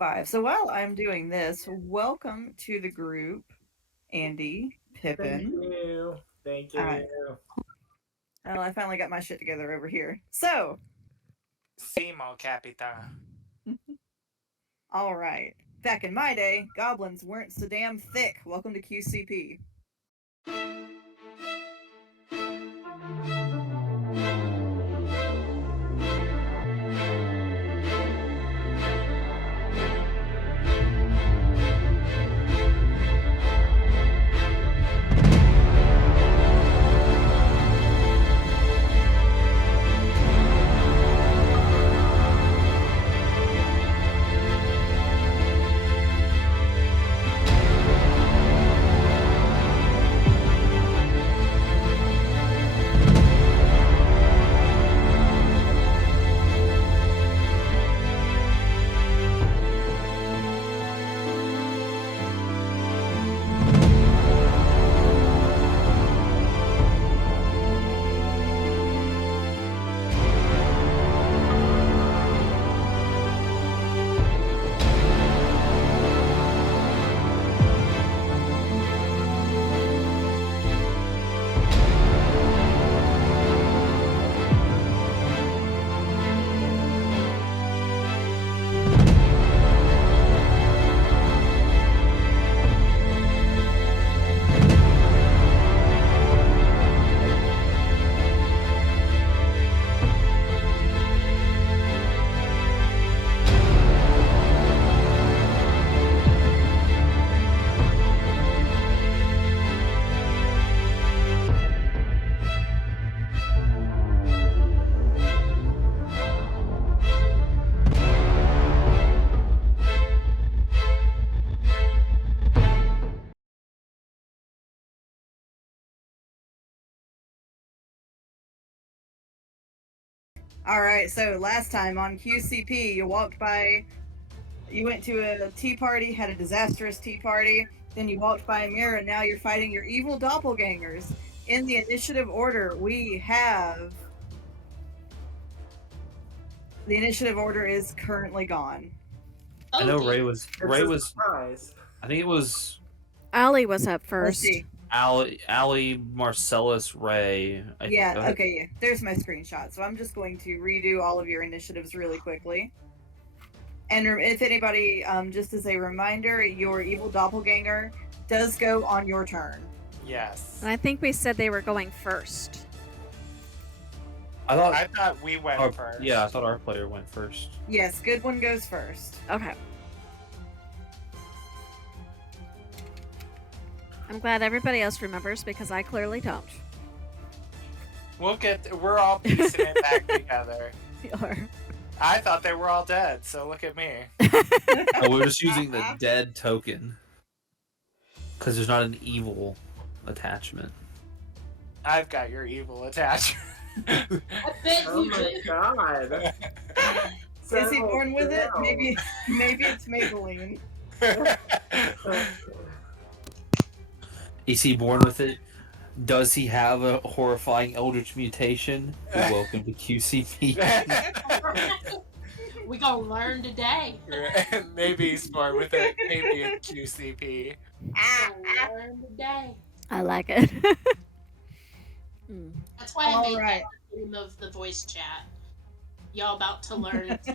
5. So while I'm doing this, welcome to the group, Andy, Thank Pippin. you. Thank Uh, you. well, I finally got my shit together over here. So, Simo, Capita. all right. Back in my day, goblins weren't so damn thick. Welcome to QCP. All right, so last time on QCP, you went to a tea party, had a disastrous tea party, then you walked by a mirror, and now you're fighting your evil doppelgangers. In the initiative order, we have. The initiative order is currently gone. Oh, I know dear. Ray It's a was. surprise. I think it was Allie was up Let's first. see. Allie, Marcellus, Ray. Yeah, okay, yeah. There's my screenshot. So I'm just going to redo all of your initiatives really quickly. And if anybody, just as a reminder, your evil doppelganger does go on your turn. Yes. And I think we said they were going first. I thought we went first. Yeah, I thought our player went first. Yes, good one goes first. Okay. I'm glad everybody else remembers because I clearly don't. We're all piecing it back together. Or- I thought they were all dead, so look at me. Oh, we're just using the dead token. Because there's not an evil attachment. I've got your evil attachment. I bet Oh you my did. god. Is he born with it? Maybe it's Maybelline. Is he born with it? Does he have a horrifying eldritch mutation? Welcome to QCP. We gonna learn today. Maybe he's born with it. Maybe it's QCP. Gonna learn today. I like it. That's why I All made right. the name of the voice chat. Y'all about to learn today.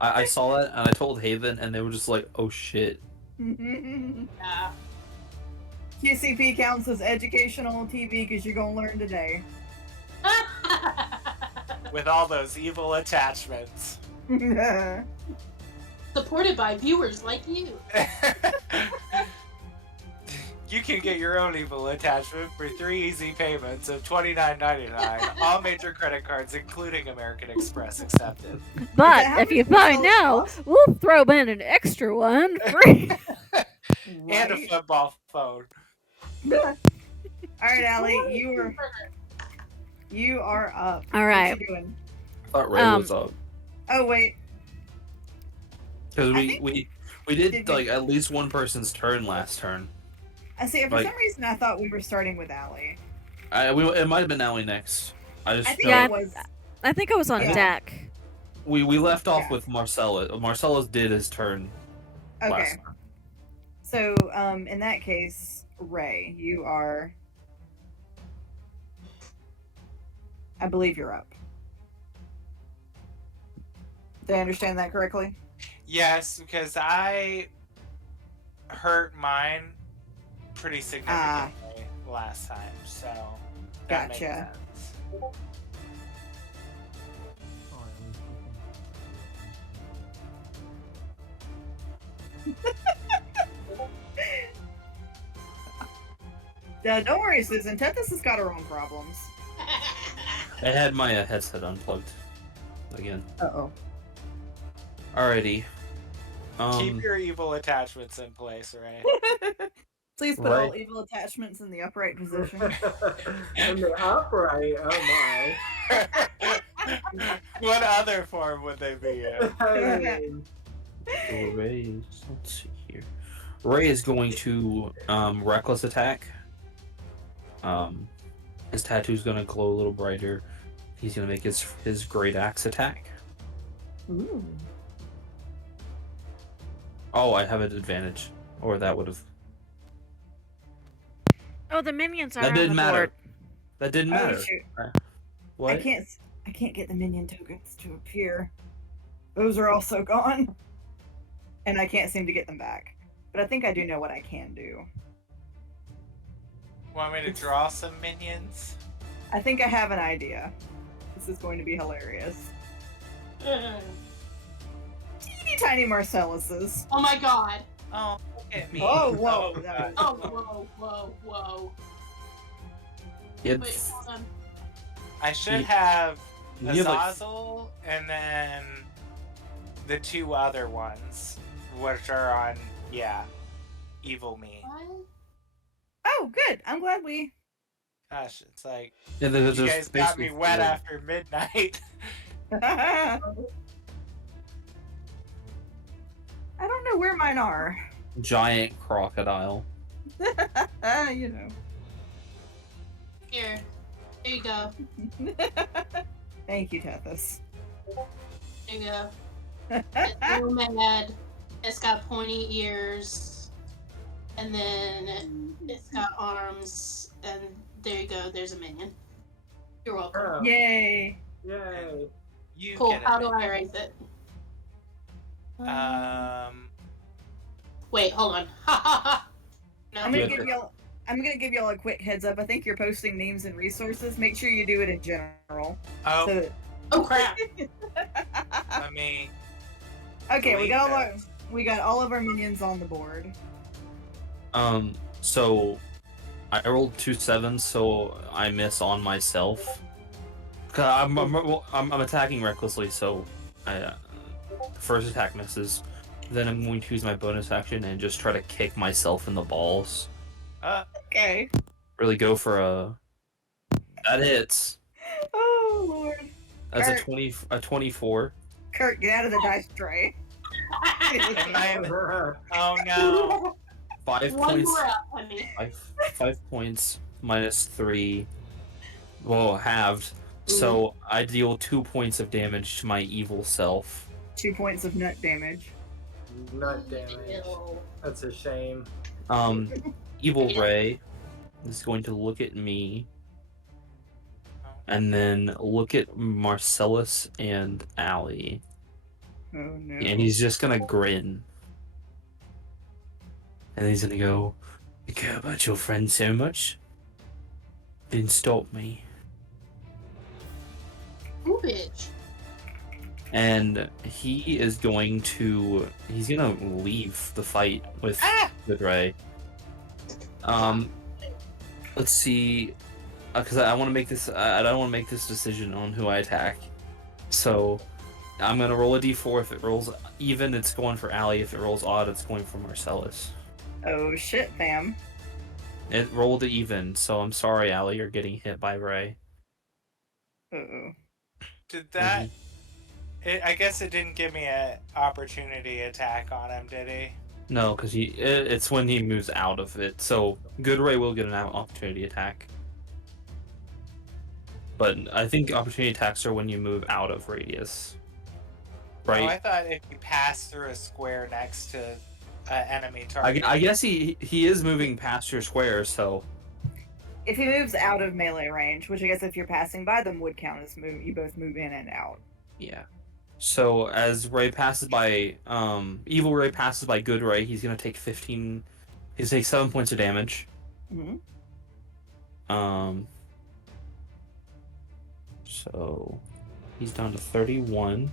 I saw that and I told Haven and they were just like, oh shit. Yeah. QCP counts as educational TV because you're going to learn today. With all those evil attachments. Supported by viewers like you. You can get your own evil attachment for 3 easy payments of $29.99. All major credit cards, including American Express, accepted. But how if many you buy percent now, off? we'll throw in an extra one free. And a Right. football phone. All right, Allie, you are up. All right. What you doing? I thought Ray was up. Oh wait, Because I we, think- we did Did we- like at least one person's turn last turn. I see. For Like- some reason, I thought we were starting with Allie. It might have been Allie next. I just I think Yeah. it was. I think I was on Yeah. deck. We left off Yeah. with Marcellus. Marcellus did his turn Okay. last time. So, in that case, Ray, you are. I believe you're up. Did I understand that correctly? Yes, because I hurt mine pretty significantly last time, so that makes Gotcha. sense. Don't worry, Susan. Tethys has got her own problems. I had my headset unplugged again. Uh-oh. Alrighty. Keep your evil attachments in place, right? Please put all evil attachments in the upright position. In the upright, oh my. What other form would they be in? I mean, Ray, let's see here. Ray is going to reckless attack. His tattoo's gonna glow a little brighter. He's gonna make his great axe attack. Ooh. Oh, I have an advantage, or that would have. Oh, the minions are That on didn't the matter. board. That didn't Oh, matter. shoot. What? I can't get the minion tokens to appear. Those are also gone. And I can't seem to get them back. But I think I do know what I can do. Want me to draw some minions? I think I have an idea. This is going to be hilarious. Teeny tiny Marcelluses. Oh my god. Oh, look at me. Oh, whoa. Oh, That God. was- Oh, whoa, whoa, whoa. It's, Wait, hold on. I should have you have, like, Azazel and then the two other ones, which are on, evil me. What? Oh, good. I'm glad we. Gosh, it's like, yeah, there's you guys got me basically wet four. after midnight. I don't know where mine are. Giant crocodile. You know. Here. There you go. Thank you, Tethys. There you go. It's DMed. It's got pointy ears. And then it's got arms. And there you go. There's a minion. You're welcome. oh, Yay. yay. You Cool. get How it. do I erase it? Wait, hold on. Ha ha ha. No. I'm gonna Yeah. give y'all a quick heads up. I think you're posting names and resources. Make sure you do it in general. Oh, So, Oh crap. let me. okay, we delete got this. all of our minions on the board. So I rolled 2 7s, so I miss on myself. 'Cause I'm attacking recklessly, so the first attack misses. Then I'm going to use my bonus action and just try to kick myself in the balls. Okay. Really go for that hits. Oh Lord. That's Kurt. a 24. Kurt, get out of the dice tray. Am I- Oh no. 5 One points. more up, honey. 5 points minus 3. Well, halved. So I deal 2 points of damage to my evil self. 2 points of nut damage. Nut damage. Ew. That's a shame. Evil Ray is going to look at me and then look at Marcellus and Allie. Oh no. And he's just gonna grin. And he's gonna go, "You care about your friend so much? Then stop me." Ooh, bitch. And he's gonna leave the fight with Ray. Let's see, because I want to make this. I don't want to make this decision on who I attack. So I'm gonna roll a d4. If it rolls even, it's going for Allie. If it rolls odd, it's going for Marcellus. Oh shit, fam. It rolled even, so I'm sorry, Allie. You're getting hit by Ray. Uh-oh. Did that? I guess it didn't give me an opportunity attack on him, did he? No, because it's when he moves out of it. So Good Ray will get an opportunity attack. But I think opportunity attacks are when you move out of radius. Oh, I right? thought if you pass through a square next to an enemy target. I guess he is moving past your square, so If he moves out of melee range, which I guess if you're passing by them would count as move, you both move in and out. yeah. So as Ray passes by, Evil Ray passes by Good Ray, he's gonna take 15. He's gonna take 7 points of damage. Mm-hmm. So he's down to 31.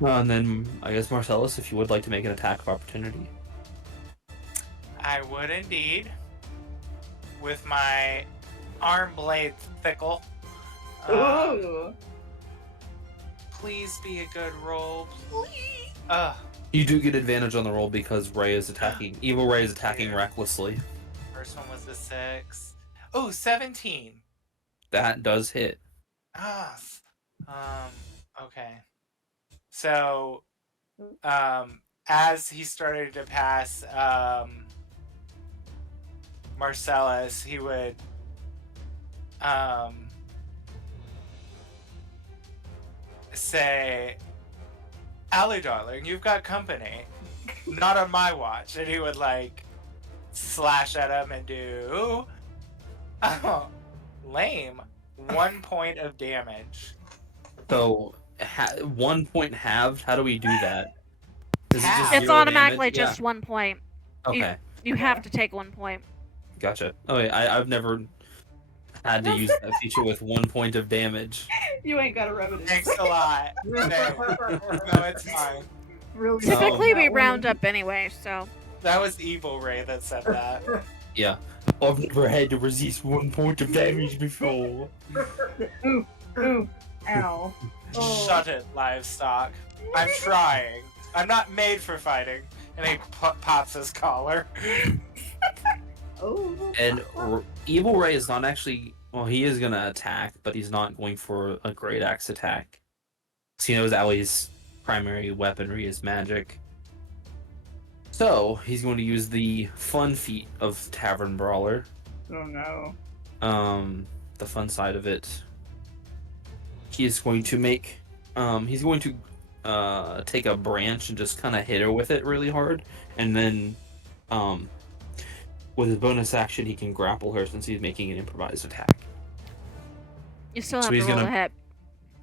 And then I guess Marcellus, if you would like to make an attack of opportunity. I would indeed. With my arm blade thickle. Ooh. Please be a good roll. Please. You do get advantage on the roll because Ray is attacking. Evil Ray is attacking recklessly. First one was a 6. Oh, 17. That does hit. Okay. So, as he started to pass, Marcellus, he would, say, Allie, darling, you've got company. Not on my watch. And he would, like, slash at him and do, lame, 1 point of damage. So 1 point halved. How do we do that? Is it just Halved? It's zero automatically damage? just 1 point. Yeah. Okay, You have to take 1 point. gotcha. Oh, wait, I've never had to use that feature with 1 point of damage. You ain't got to rub it in. Thanks a lot. No, it's fine. Really? Typically, Oh. we round up anyway, so. That was Evil Ray that said that. Yeah. I've never had to resist 1 point of damage before. Ooh, ooh, ow. Oh. Shut it, livestock. I'm trying. I'm not made for fighting. And he pops his collar. Oh. And Evil Ray is not actually. Well, he is gonna attack, but he's not going for a great axe attack. So he knows Allie's primary weaponry is magic. So he's going to use the fun feat of Tavern Brawler. Oh no. The fun side of it. He is going to make. He's going to take a branch and just kind of hit her with it really hard, and then, with his bonus action, he can grapple her since he's making an improvised attack. You still So have he's to roll gonna- a hit.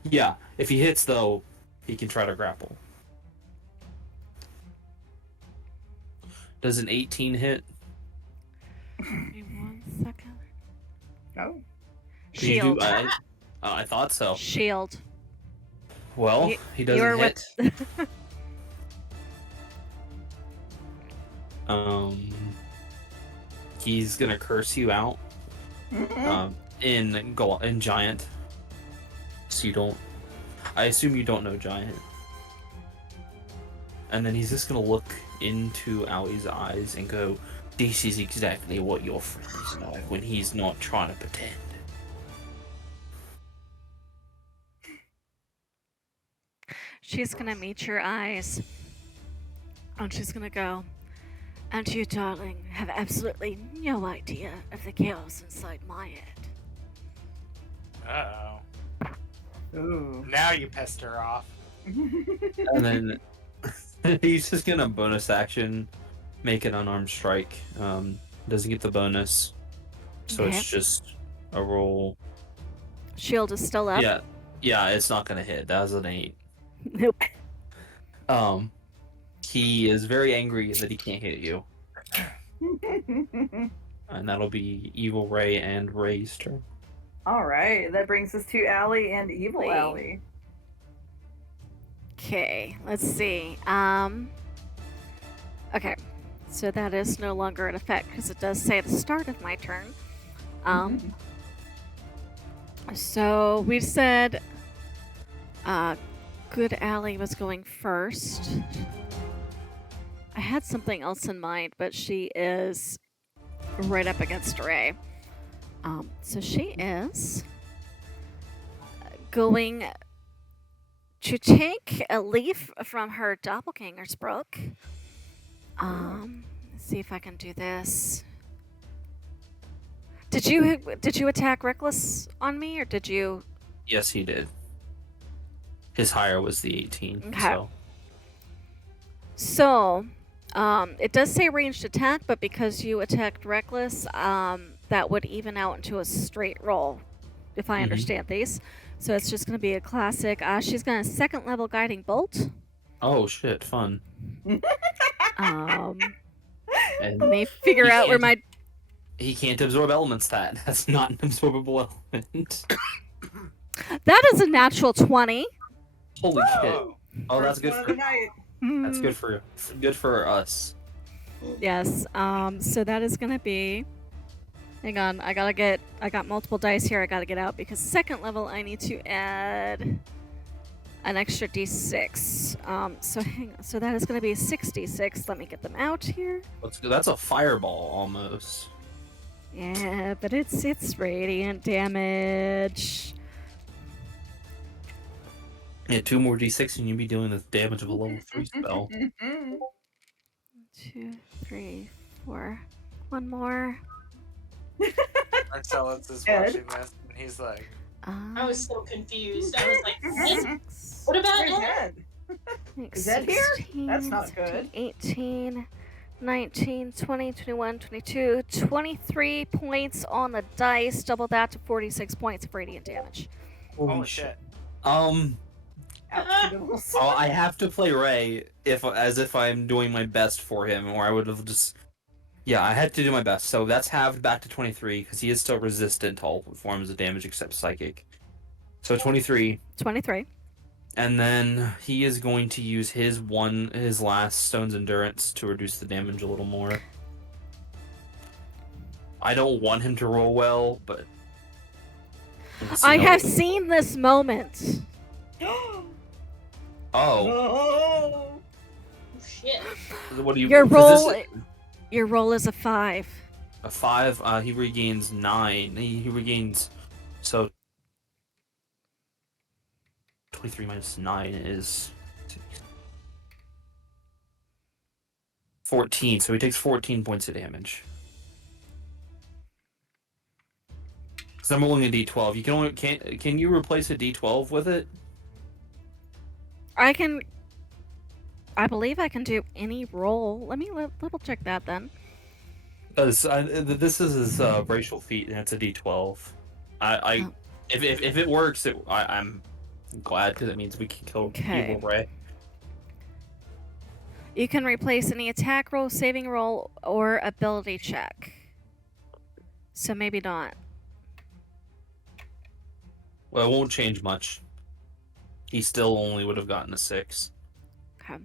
Yeah, if he hits though, he can try to grapple. Does an 18 hit? Give me 1 second. Oh. Can you Shield. do- I thought so. Shield. Well, You- he you're doesn't hit. with- He's gonna curse you out. In Giant. So you don't. I assume you don't know Giant. And then he's just gonna look into Allie's eyes and go, "This is exactly what your friend is like when he's not trying to pretend." She's gonna meet your eyes. And she's gonna go, "And you, darling, have absolutely no idea of the chaos inside my head." Uh-oh. Ooh. Now you pissed her off. And then he's just gonna bonus action, make an unarmed strike. Doesn't get the bonus, so Okay. it's just a roll. Shield is still up. Yeah, it's not gonna hit. That was an 8. Nope. He is very angry that he can't hit you, and that'll be Evil Ray and Ray's turn. All right, that brings us to Allie and Evil Wait. Allie. Okay, let's see. Okay, so that is no longer in effect because it does say the start of my turn. So we said, Good Allie was going first. I had something else in mind, but she is right up against Ray. So she is going to take a leaf from her doppelganger's book. Let's see if I can do this. Did you attack Reckless on me, or did you? Yes, he did. His higher was the 18. Okay. So, it does say ranged attack, but because you attacked reckless, that would even out into a straight roll, if I understand these. So it's just going to be a classic. She's going to second level guiding bolt. Oh shit, fun. And And let me figure out where my. he can't absorb elements. That's not an absorbable element. That is a natural 20. Holy shit! Oh. Oh, that's First good one of for the night. that's good for us. Yes. So that is gonna be. Hang on, I got multiple dice here. I gotta get out because second level I need to add an extra d6. So hang on. So that is gonna be 66. Let me get them out here. That's a fireball almost. Yeah, but it's radiant damage. Yeah, 2 more d6 and you'd be doing the damage of a level 3 spell. 2, 3, 4. One more. Marcellus is Ed? watching this, and he's like, I was so confused. I was like, what? Six, What about Where's Ed? Ed? Is Ed here? 16, That's not 17, good. 18, 19, 20, 21, 22, 23 points on the dice. Double that to 46 points of radiant damage. holy shit. Absolutely. I have to play Ray as if I'm doing my best for him, or I would have just. Yeah, I had to do my best. So that's halved back to 23 because he is still resistant to all forms of damage except psychic. So 23, 23. and then he is going to use his last Stone's Endurance to reduce the damage a little more. I don't want him to roll well, but we'll see I how have it- seen this moment. Oh, Oh. Shit. what do you? Your 'cause roll, this is- your roll is a 5. A 5. He regains 9. He regains. So 23 minus 9 is 14. So he takes 14 points of damage. Because I'm rolling a d12. You can only can you replace a d12 with it? I believe I can do any roll. Let me double check that then. Because this is his racial feat, and it's a d12. Oh. If it works, I'm glad because it means we can kill Okay. Evil Ray. You can replace any attack roll, saving roll, or ability check. So maybe not. Well, it won't change much. He still only would have gotten a 6. Okay.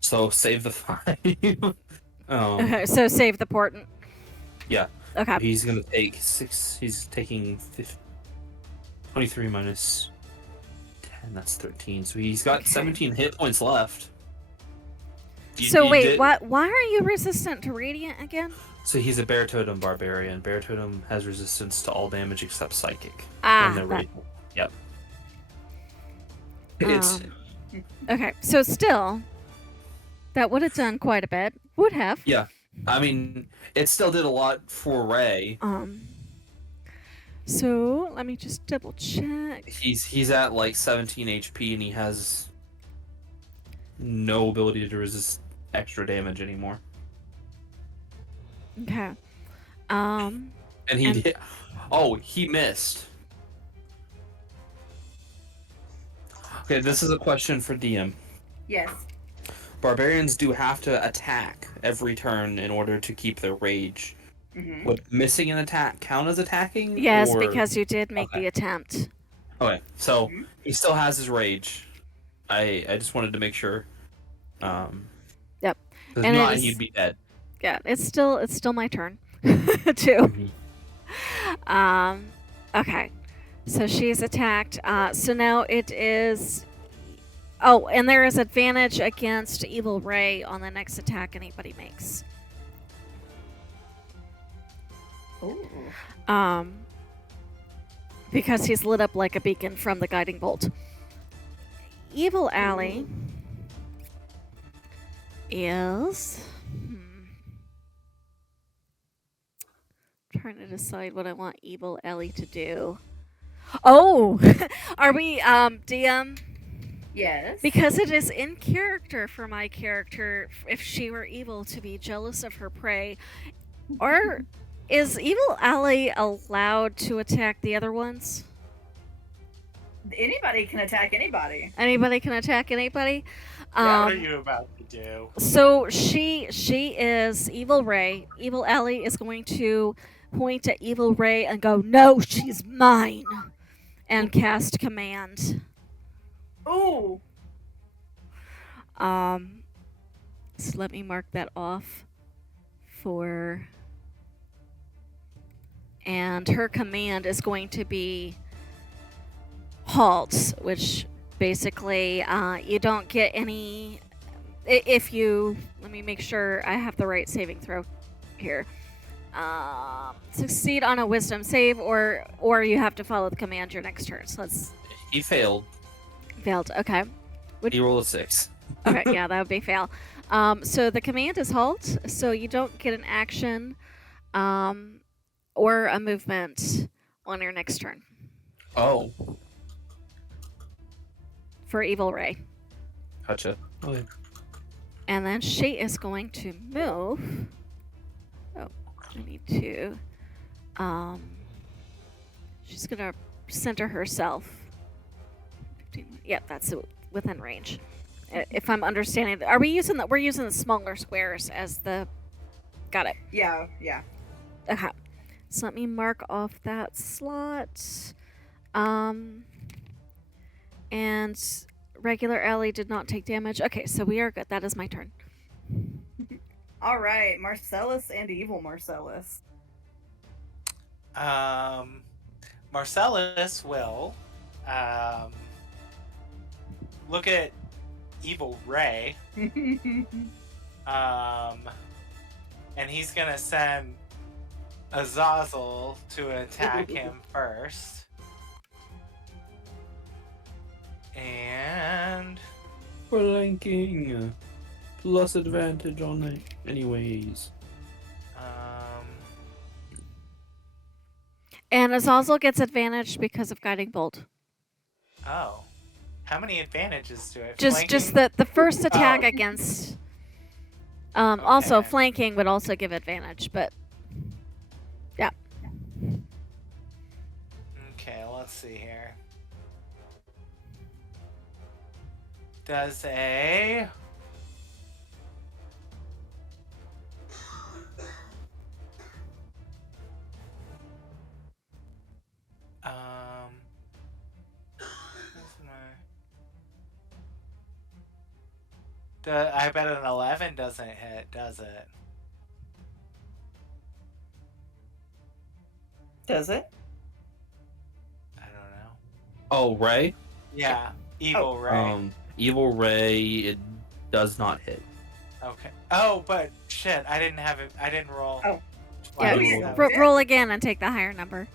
So save the 5. Okay, so save the portent. Yeah. Okay. He's gonna take 6. He's taking 23 minus 10. That's 13. So he's got Okay. 17 hit points left. So wait, why are you resistant to radiant again? So he's a Bear Totem Barbarian. Bear Totem has resistance to all damage except psychic. Ah, When they're that- racial. Yep. It's okay. So still, that would have done quite a bit. Would have. Yeah. I mean, it still did a lot for Ray. So let me just double check. He's at like 17 HP and he has no ability to resist extra damage anymore. Okay. And he did. Oh, he missed. Okay, this is a question for DM. Yes. Barbarians do have to attack every turn in order to keep their rage. Mm-hmm. Would missing an attack count as attacking? Yes, or- because you did make Okay. the attempt. Okay, so Mhm. he still has his rage. I just wanted to make sure. Yep. If And it not, is- he'd be dead. Yeah, it's still my turn too. Okay. So she's attacked. So now it is. Oh, and there is advantage against Evil Ray on the next attack anybody makes. Oh. Because he's lit up like a beacon from the guiding bolt. Evil Alley is. Trying to decide what I want Evil Ellie to do. Oh, are we DM? Yes. Because it is in character for my character, if she were evil, to be jealous of her prey. Or is Evil Ally allowed to attack the other ones? Anybody can attack anybody. Anybody can attack anybody? What are you about to do? So she is Evil Ray. Evil Ally is going to point at Evil Ray and go, "No, she's mine," and cast command. Ooh. So let me mark that off for. And her command is going to be halt, which basically you don't get any. If you, let me make sure I have the right saving throw here. Succeed on a wisdom save, or you have to follow the command your next turn. So let's. He failed. Failed. Okay. He rolled a 6. Okay. Yeah, that would be fail. So the command is halt. So you don't get an action, or a movement on your next turn Oh, for Evil Ray. gotcha. Okay. And then she is going to move. Oh, I need to. She's gonna center herself. 15, yep, that's within range. If I'm understanding, are we using that? We're using the smaller squares as the. Got it. Yeah. Okay. So let me mark off that slot. And regular Ellie did not take damage. Okay, so we are good. That is my turn. All right, Marcellus and Evil Marcellus. Marcellus will look at Evil Ray, and he's gonna send Azazel to attack him first. And Flanking. Plus advantage on it. Anyways. And Azazel gets advantage because of Guiding Bolt. Oh. How many advantages do I have? Just the first attack against. Also, Okay. flanking would also give advantage, but yeah. Okay, let's see here. Does a I bet an 11 doesn't hit, does it? Does it? I don't know. Oh, Ray? Yeah, Evil Ray. Evil Ray, it does not hit. Okay. Oh, but shit, I didn't have it. I didn't roll. Oh. Yeah, Yeah. roll again and take the higher number.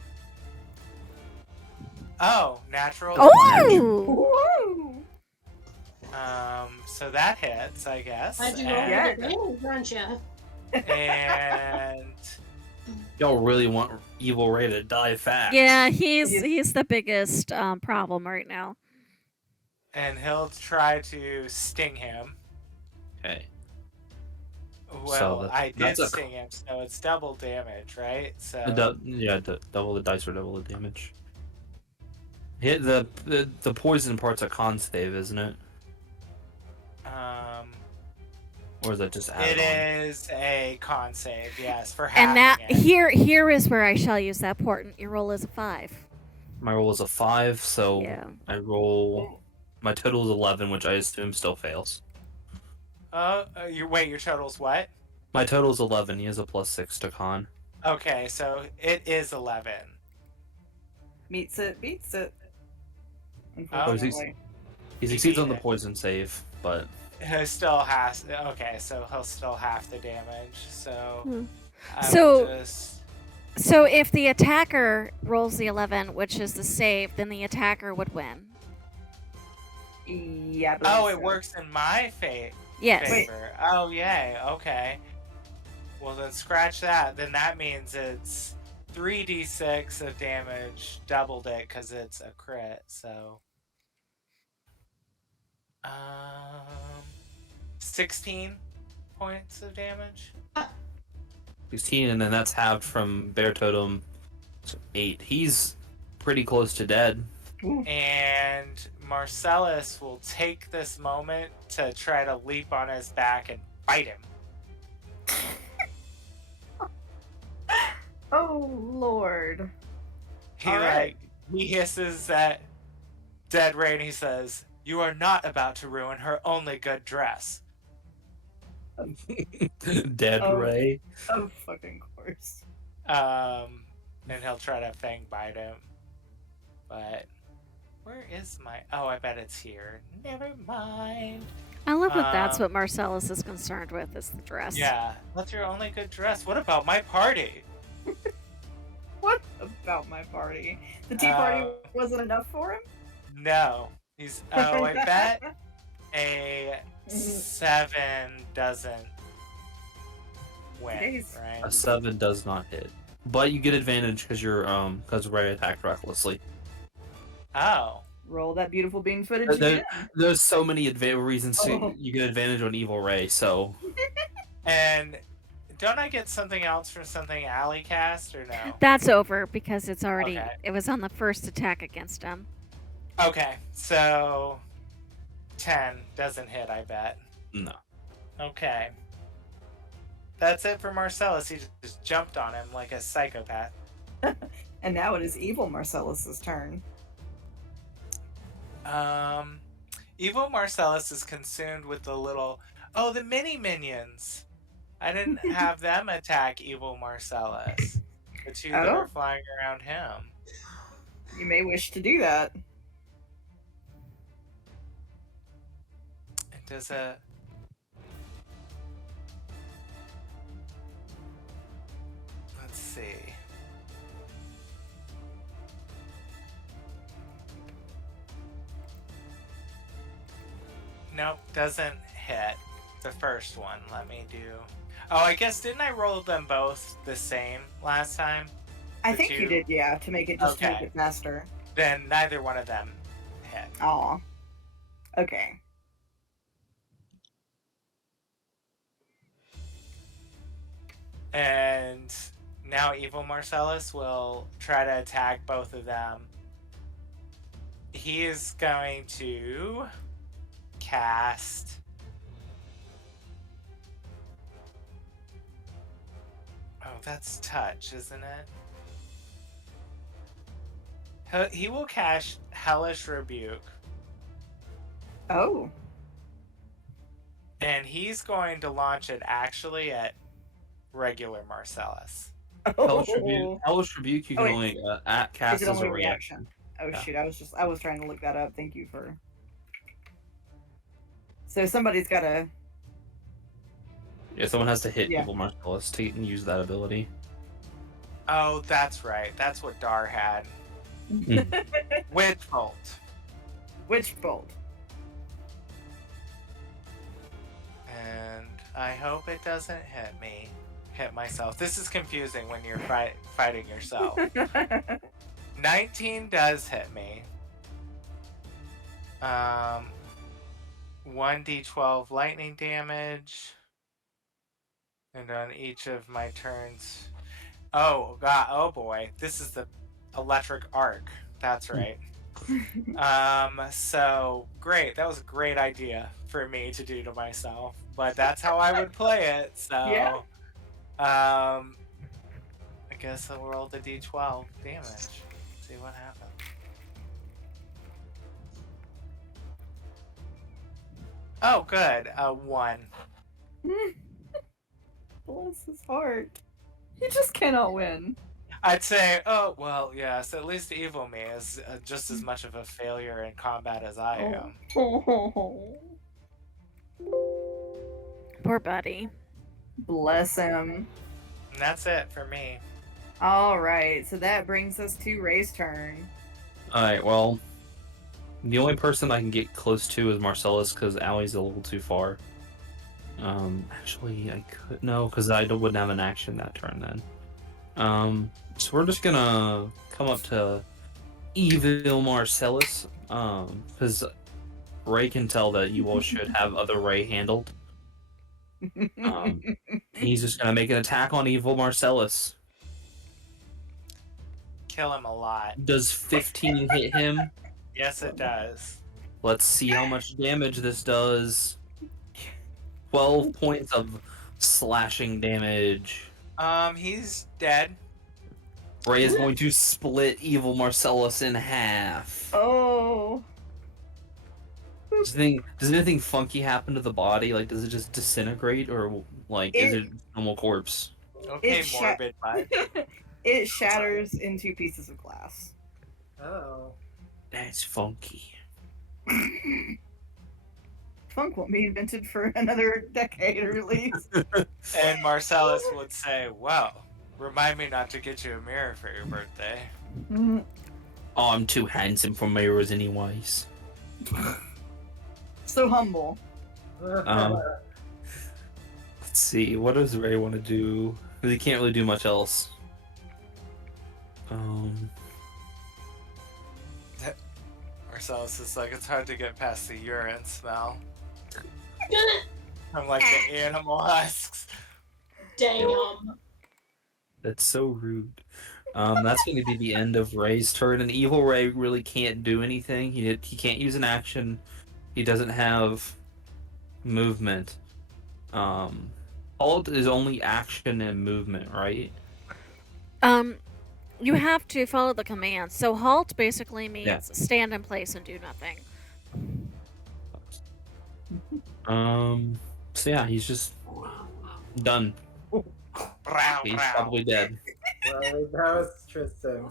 Oh, natural. Oh! Woo! So that hits, I guess. Glad you rolled And, with advantage, aren't you? and Y'all really want Evil Ray to die fast. Yeah, he's the biggest problem right now. and he'll try to sting him. Okay. Well, I did that's a- sting him, so it's double damage, right? So Double the dice or double the damage. Hit the poison part's a con save, isn't it? Or is that just added it on? is a con save, yes, for And that halving it. here is where I shall use that portent. Your roll is a 5. My roll is a 5, so Yeah. I roll. My total is 11, which I assume still fails. Your total's what? My total is 11. He has a +6 to con. Okay, so it is 11. Meets it, beats it. Oh, Unfortunately. He succeeds on the poison save, but He still has. Okay, so he'll still half the damage. So. Hmm. I So- will just. So if the attacker rolls the 11, which is the save, then the attacker would win. Yeah. I Oh, believe it so. works in my Yes. favor. Oh, yay. Okay. Well, then scratch that. Then that means it's 3d6 of damage, doubled it because it's a crit. So. Um, 16 points of damage. 16, and then that's halved from Bear Totem. So 8. He's pretty close to dead. And Marcellus will take this moment to try to leap on his back and bite him. Oh Lord. He All right. he hisses at Dead Ray and he says, "You are not about to ruin her only good dress." Dead Oh. Ray. Of fucking course. And he'll try to fang bite him. But where is my? Oh, I bet it's here. Never mind. I love that that's what Marcellus is concerned with, is the dress. Yeah, that's your only good dress. What about my party? What about my party? The tea party wasn't enough for him? No. He's. Oh, I bet a 7 doesn't win. Jeez. Right? A 7 does not hit, but you get advantage because because Ray attacked recklessly. Oh. Roll that beautiful bean footage again. There's so many reasons you get advantage on Evil Ray. So. And don't I get something else from something Allie cast or no? That's over because it's already. Okay. It was on the first attack against him. Okay, so 10 doesn't hit, I bet. No. Okay. That's it for Marcellus. He just jumped on him like a psychopath. And now it is evil Marcellus's turn. Evil Marcellus is consumed with the the mini minions. I didn't have them attack Evil Marcellus. The two that are flying around him. You may wish to do that. It does a... Let's see. Nope, doesn't hit the first one. Let me do... Oh, I guess didn't I roll them both the same last time? I think you did, yeah, to make it just Okay. make it faster. Then neither one of them hit. Aw. Okay. And now Evil Marcellus will try to attack both of them. He is going to cast... Oh, that's touch, isn't it? He will cast Hellish Rebuke. Oh. And he's going to launch it actually at regular Marcellus. Hellish Rebuke you can only cast Is it as only a reaction. Oh Yeah. shoot, I was trying to look that up. Thank you for... So somebody's gotta... Yeah, someone has to hit Yeah. Evil Marcellus to use that ability. Oh, that's right. That's what Dar had. Witch Bolt. Witch Bolt. And I hope it doesn't hit myself. This is confusing when you're fighting yourself. 19 does hit me. 1d12 lightning damage. And on each of my turns... Oh, God. Oh, boy. This is the electric arc. That's right. So, great. That was a great idea for me to do to myself. But that's how I would play it. So, Yeah. I guess I'll roll the d12 damage. See what happens. Oh, good. 1. Bless his heart. He just cannot win. I'd say, oh, well, yes, at least Evil Me is just as much of a failure in combat as I am. Poor buddy. Bless him. And that's it for me. Alright, so that brings us to Ray's turn. Alright, well, the only person I can get close to is Marcellus because Allie's a little too far. Actually, I could... No, because I wouldn't have an action that turn then. So we're just gonna come up to Evil Marcellus, because Ray can tell that you all should have other Ray handled. He's just gonna make an attack on Evil Marcellus. Kill him a lot. Does 15 hit him? Yes, it does. Let's see how much damage this does. 12 points of slashing damage. He's dead. Ray is going to split Evil Marcellus in half. Oh. Does anything funky happen to the body? Like, does it just disintegrate, or like, is it a normal corpse? Okay, It morbid bud. It shatters into pieces of glass. Oh. That's funky. Funk won't be invented for another decade at least. And Marcellus would say, "Well, remind me not to get you a mirror for your birthday." Oh, I'm too handsome for mirrors anyways. So humble. Let's see, what does Ray want to do? Because he can't really do much else. Marcellus is like, it's hard to get past the urine smell. I'm like the animal husks. Damn. That's so rude. That's going to be the end of Ray's turn, and Evil Ray really can't do anything. He can't use an action. He doesn't have movement. Halt is only action and movement, right? You have to follow the commands. So halt basically means Yeah. stand in place and do nothing. So yeah, he's just done. Brow, He's brow. probably dead. Well, that was Tristan.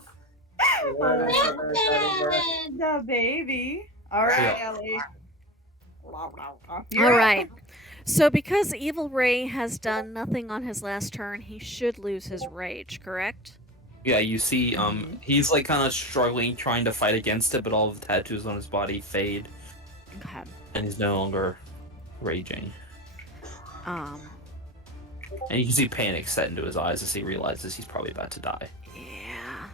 The baby. All right, Yeah. Ellie. All right. So because Evil Ray has done nothing on his last turn, he should lose his rage, correct? Yeah, you see, he's like kind of struggling, trying to fight against it, but all of the tattoos on his body fade, Okay. and he's no longer raging. And you can see panic set into his eyes as he realizes he's probably about to die. Yeah.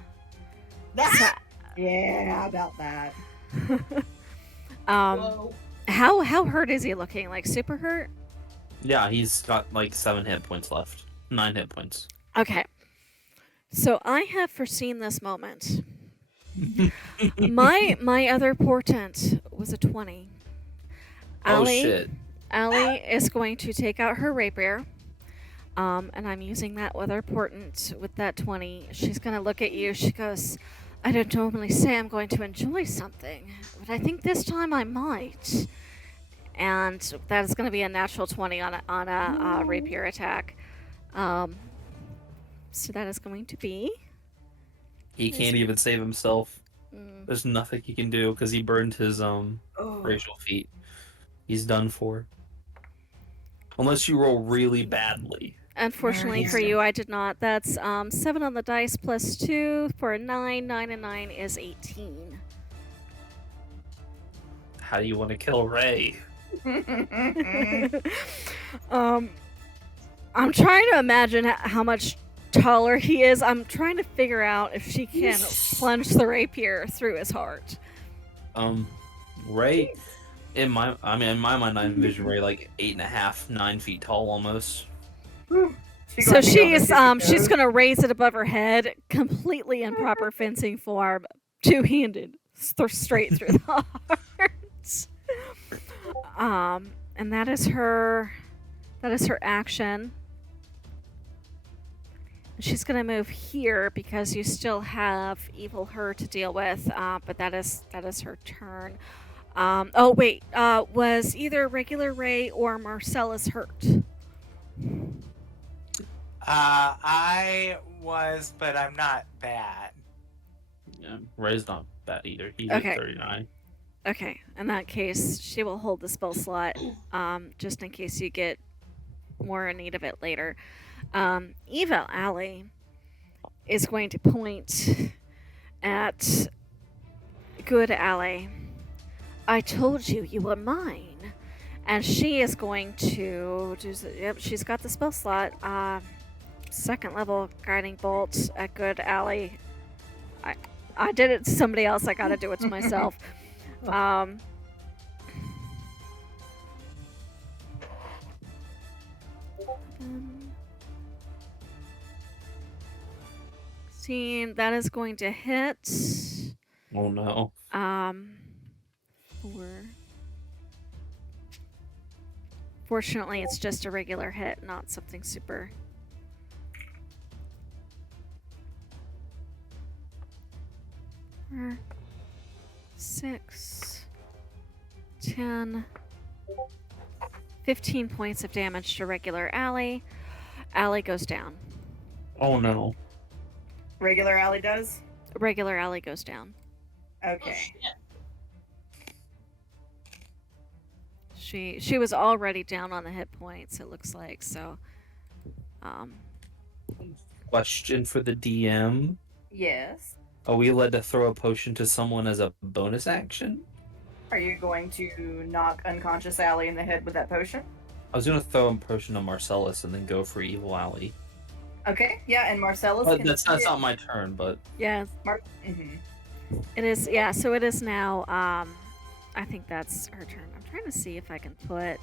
Yeah, about that. Whoa. How hurt is he looking? Like super hurt? Yeah, he's got like 7 hit points left. 9 hit points. Okay. So I have foreseen this moment. My other portent was a 20. Oh shit. Allie is going to take out her rapier. And I'm using that other portent with that 20. She's going to look at you. She goes, I don't normally say I'm going to enjoy something, but I think this time I might. And that is going to be a natural 20 on a rapier attack. So that is going to be... He can't even save himself. There's nothing he can do because he burned his racial feat. He's done for. Unless you roll really badly. Unfortunately for you, I did not. That's 7 on the dice plus 2 for a 9. 9 and 9 is 18. How do you want to kill Ray? I'm trying to imagine how much taller he is. I'm trying to figure out if she can plunge the rapier through his heart. Ray, in my mind, I envision Ray like 8.5, 9 feet tall almost. So she's gonna raise it above her head, completely improper fencing form, two-handed, straight through the heart. And that is her action. She's gonna move here because you still have Evil Her to deal with, but that is her turn. Oh wait, was either regular Ray or Marcellus hurt? I was, but I'm not bad. Yeah, Ray's not bad either. He's Okay. at 39. Okay, in that case, she will hold the spell slot, just in case you get more in need of it later. Evil Alley is going to point at Good Alley. I told you you were mine. And she is going to do. Yep, she's got the spell slot. Second level guiding bolt at Good Alley. I did it to somebody else. I got to do it to myself. 11. 16. That is going to hit. Oh no. 4. Fortunately, it's just a regular hit, not something super. 4, 6, 10, 15 points of damage to regular Allie. Allie goes down. Oh no. Regular Allie does? Regular Allie goes down. Oh, Okay. shit. She was already down on the hit points, it looks like, so Question for the DM. Yes. Are we allowed to throw a potion to someone as a bonus action? Are you going to knock unconscious Allie in the head with that potion? I was gonna throw a potion to Marcellus and then go for Evil Alley. Okay, yeah, and Marcellus But can that's see it. not my turn, but yeah, Mhm. it is. Yeah, so it is now. I think that's her turn. I'm trying to see if I can put.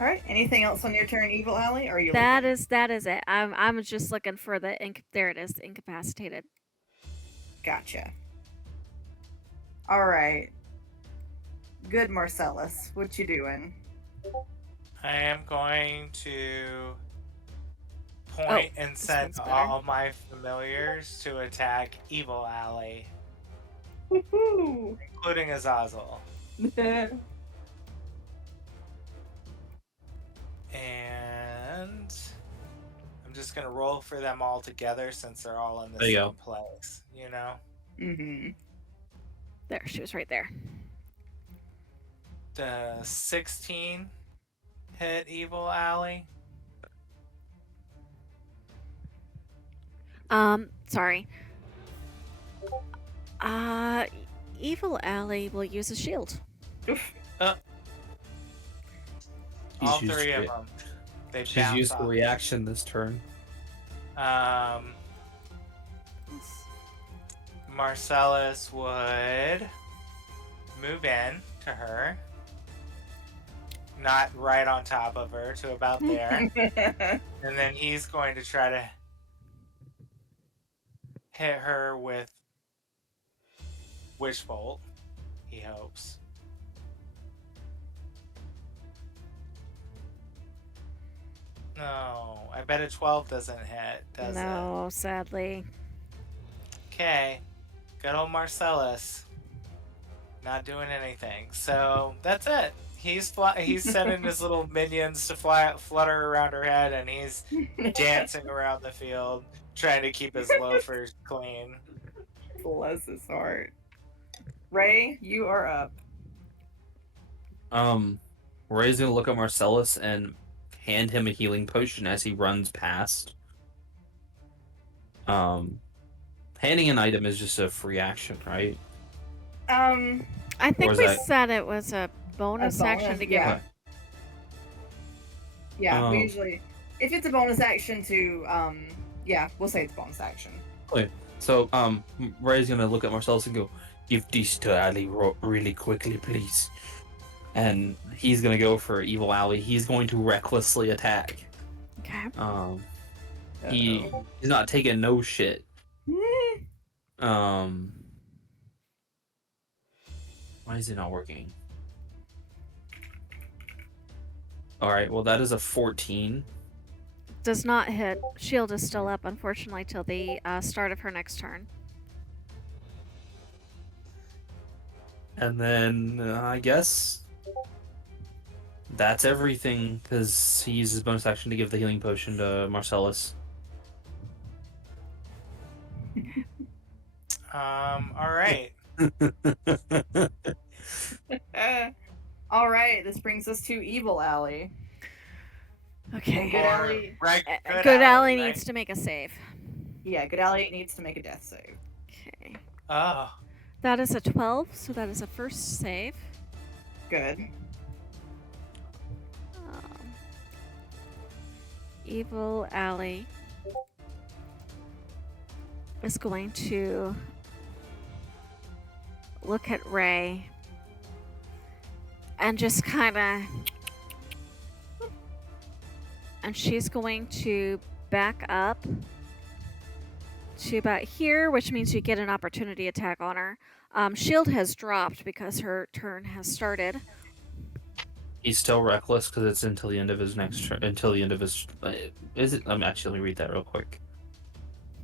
All right. Anything else on your turn, Evil Alley? Or are you? That looking? is it. I'm just looking for the there it is, the incapacitated. Gotcha. All right. Good, Marcellus. What you doing? I am going to point and this send one's better. all my familiars to attack Evil Alley, Woohoo! including Azazel. And I'm just gonna roll for them all together since they're all in the There you same go. place, you know? Mm-hmm. There, she was right there. The 16 hit Evil Alley. Sorry. Evil Alley will use a shield. All used three of it. them. They she's bounce used the off. reaction this turn. Marcellus would move in to her. Not right on top of her, to about there. And then he's going to try to hit her with Wish Bolt, he hopes. No, I bet a 12 doesn't hit, does it? No, sadly. Okay, good old Marcellus. Not doing anything. So that's it. He's sending his little minions to flutter around her head, and he's dancing around the field, trying to keep his loafers clean. Bless his heart. Ray, you are up. Ray's gonna look at Marcellus and hand him a healing potion as he runs past. Handing an item is just a free action, right? I think is we that- said it was a bonus action bonus, to give yeah. her. Yeah, we Um, usually, if it's a bonus action to, yeah, we'll say it's bonus action. So, Ray's gonna look at Marcellus and go, "Give this to Ali really quickly, please." And he's gonna go for Evil Alley. He's going to recklessly attack. Okay. He's not taking no shit. Why is it not working? Alright, well that is a 14. Does not hit. Shield is still up, unfortunately, till the start of her next turn. And then I guess that's everything, because he uses bonus action to give the healing potion to Marcellus. Alright. All right, this brings us to Evil Alley. Okay. Good Alley. Right, Good Alley right? needs to make a save. Yeah, Good Alley needs to make a death save. Okay. Oh. That is a 12, so that is a first save. Good. Evil Alley is going to look at Ray and just kind of. And she's going to back up to about here, which means you get an opportunity attack on her. Shield has dropped because her turn has started. He's still reckless because it's until the end of his next turn. Until the end of his. Is it? Actually, let me read that real quick.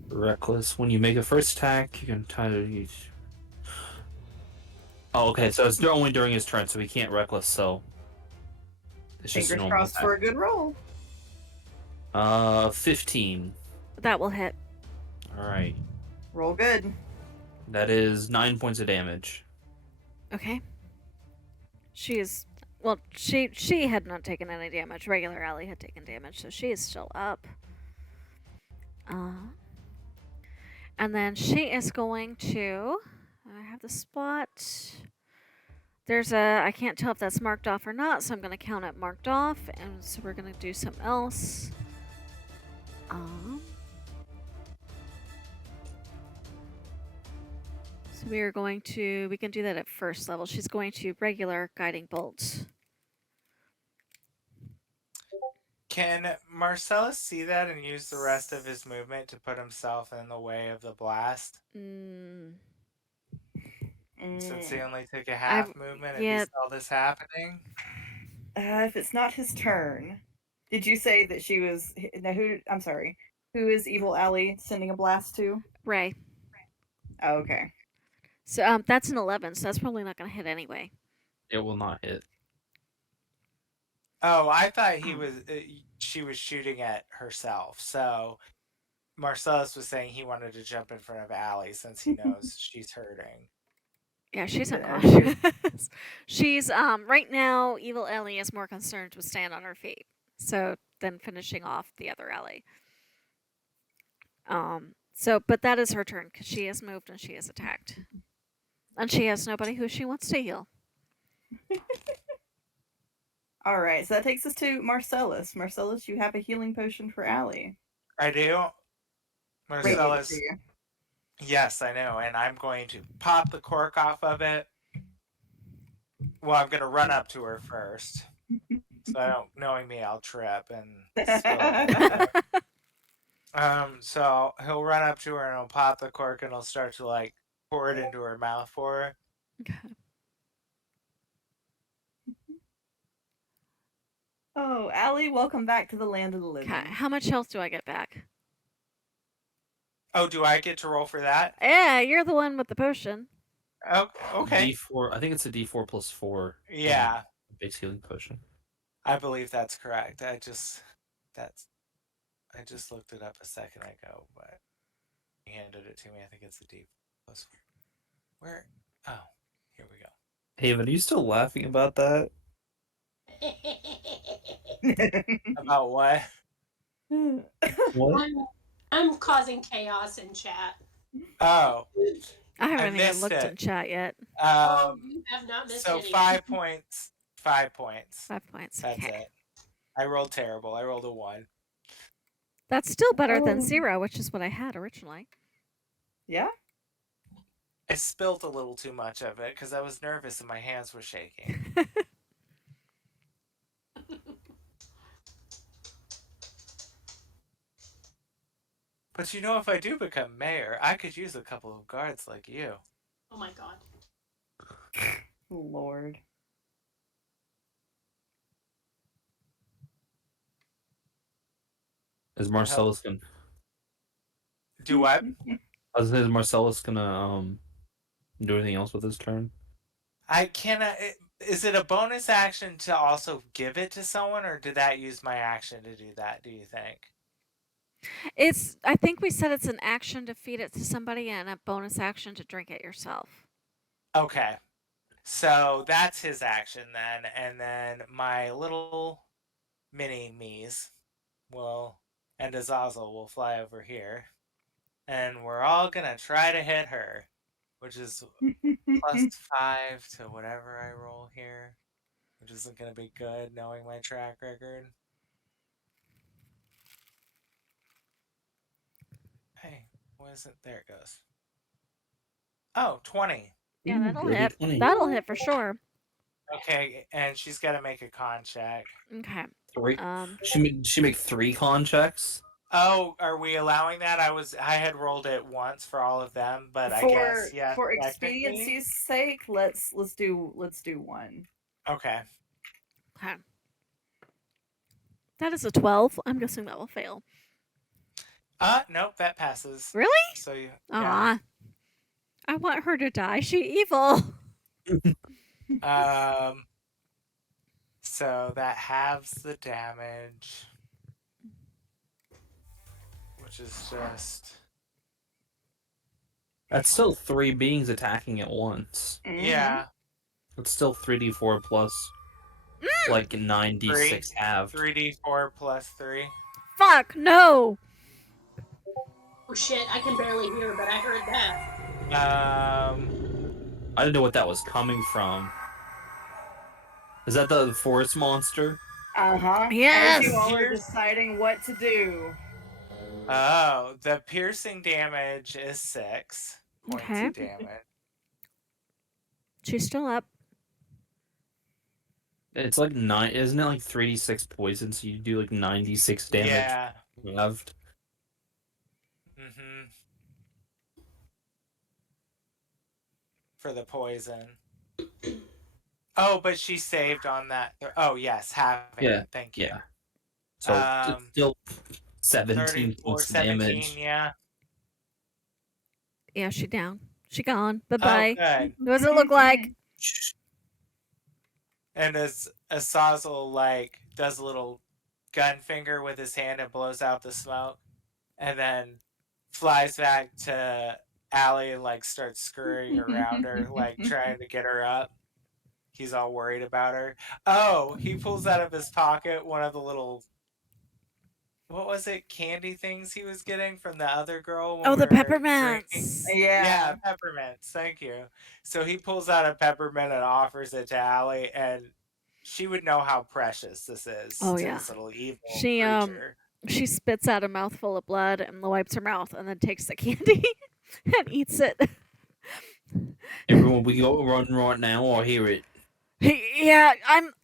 Reckless. When you make a first attack, you can try to use. Oh, okay. So it's only during his turn, so he can't reckless. So it's just a Fingers normal crossed attack. for a good roll. 15. That will hit. All right. Roll good. That is 9 points of damage. Okay. She is. Well, she had not taken any damage. Regular Allie had taken damage, so she is still up. And then she is going to. I have the spot. There's a. I can't tell if that's marked off or not, so I'm going to count it marked off, and so we're going to do something else. So we are going to. We can do that at first level. She's going to regular guiding bolt. Can Marcellus see that and use the rest of his movement to put himself in the way of the blast? Since he only took a half movement if he saw this happening? If it's not his turn, did you say that she was? No, who? I'm sorry. Who is Evil Allie sending a blast to? Ray. Oh, okay. So that's an 11, so that's probably not going to hit anyway. It will not hit. Oh, I thought she was shooting at herself. So Marcellus was saying he wanted to jump in front of Allie since he knows she's hurting. Yeah, she's unconscious. She's right now. Evil Ellie is more concerned with staying on her feet, so than finishing off the other Ellie. But that is her turn because she has moved and she has attacked, and she has nobody who she wants to heal. All right, so that takes us to Marcellus. Marcellus, you have a healing potion for Allie. I do. Marcellus. Yes, I know, and I'm going to pop the cork off of it. Well, I'm going to run up to her first. So, knowing me, I'll trip and spill. So he'll run up to her and he'll pop the cork and he'll start to like pour it into her mouth for her. Okay. Oh, Allie, welcome back to the land of the living. Okay, how much health do I get back? Oh, do I get to roll for that? Yeah, you're the one with the potion. Oh, okay. D4. I think it's a D4 plus 4. Yeah. Base healing potion. I believe that's correct. I just looked it up a second ago, but he handed it to me. I think it's a D plus 4. Where? Oh, here we go. Haven, are you still laughing about that? About what? What? I'm causing chaos in chat. Oh, I haven't even missed looked it. in chat yet. You have not missed So any. 5 points. 5 points. 5 points. That's Okay. it. I rolled terrible. I rolled a 1. That's still better than 0, which is what I had originally. Yeah? I spilt a little too much of it because I was nervous and my hands were shaking. But you know, if I do become mayor, I could use a couple of guards like you. Oh my god. Lord. Is Marcellus gonna? Do what? Is Marcellus gonna do anything else with his turn? I cannot. Is it a bonus action to also give it to someone, or did that use my action to do that? Do you think? I think we said it's an action to feed it to somebody and a bonus action to drink it yourself. Okay. So that's his action then, and then my little mini me's and Azazel will fly over here, and we're all gonna try to hit her, which is plus 5 to whatever I roll here, which isn't gonna be good knowing my track record. Hey, what is it? There it goes. Oh, 20. Yeah, that'll Dirty hit. 20. That'll hit for sure. Okay, and she's got to make a con check. Okay. 3. Um, She make 3 con checks. Oh, are we allowing that? I had rolled it once for all of them, but I guess yes. For technically. expediency's sake, let's do one. Okay. okay. That is a 12. I'm guessing that will fail. Nope, that passes. Really? So you. Aw. I want her to die. She evil. So that halves the damage, which is just. That's still 3 beings attacking at once. Yeah. It's still 3d4 plus like 9d6 halved. 3d4 plus 3. Fuck, no. Oh shit, I can barely hear, but I heard that. I didn't know what that was coming from. Is that the forest monster? Yes. As you all are deciding what to do. Oh, the piercing damage is 6 points Okay. of damage. She's still up. It's like 9, isn't it like 3d6 poison, so you do like 96 damage Yeah. left? Mm-hmm. For the poison. Oh, but she saved on that. Oh, yes, having Yeah. it. Thank you. Yeah. So it's still 17 34, points of 17, damage. yeah. Yeah, she down. She gone. Bye-bye. Oh, good. What does it look like? And as Azazel, like, does a little gun finger with his hand and blows out the smoke, and then flies back to Allie and, like, starts scurrying around her, like, trying to get her up. He's all worried about her. Oh, he pulls out of his pocket one of the little, what was it, candy things he was getting from the other girl? Oh, the peppermints. Yeah, peppermints. Thank you. So he pulls out a peppermint and offers it to Allie, and she would know how precious this is Oh, to yeah. this little evil She creature. she spits out a mouthful of blood and wipes her mouth and then takes the candy and eats it. Everyone, we go run right now or hear it. Yeah,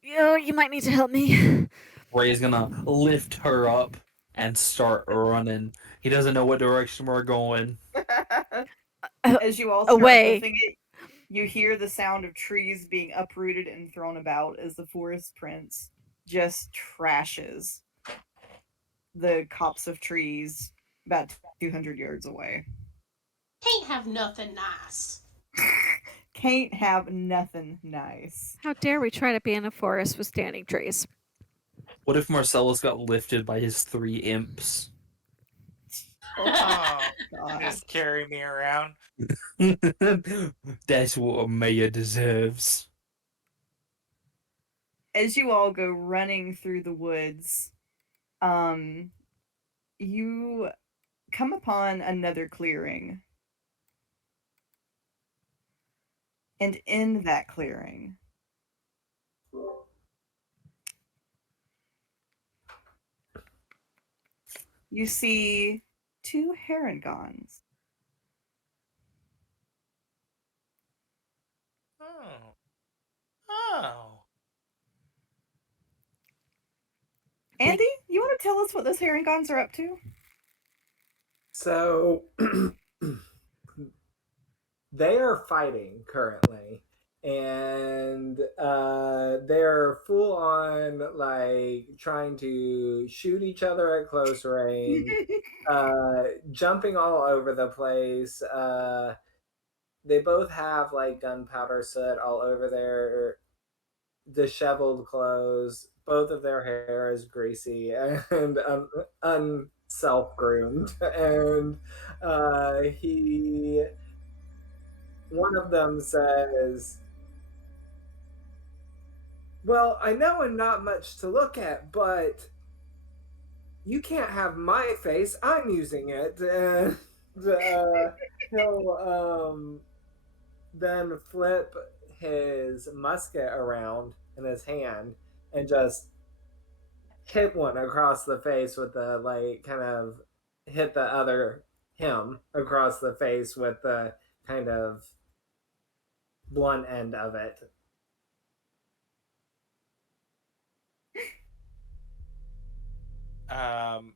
you might need to help me. Ray's gonna lift her up and start running. He doesn't know what direction we're going. As you all start Away. lifting it, you hear the sound of trees being uprooted and thrown about as the forest prince just trashes the copse of trees about 200 yards away. Can't have nothing nice. Can't have nothing nice. How dare we try to be in a forest with standing trees? What if Marcellus got lifted by his 3 imps? Oh, God. just carry me around. That's what a mayor deserves. As you all go running through the woods, you come upon another clearing. And in that clearing, you see 2 herringons. Oh. Oh. Andy, you want to tell us what those herringons are up to? So they are fighting currently, and they're full on like trying to shoot each other at close range, jumping all over the place. They both have like gunpowder soot all over their disheveled clothes. Both of their hair is greasy and unself-groomed, and one of them says, "Well, I know I'm not much to look at, but you can't have my face. I'm using it." And he'll then flip his musket around in his hand and just hit one across the face with the, like, kind of hit him across the face with the kind of blunt end of it.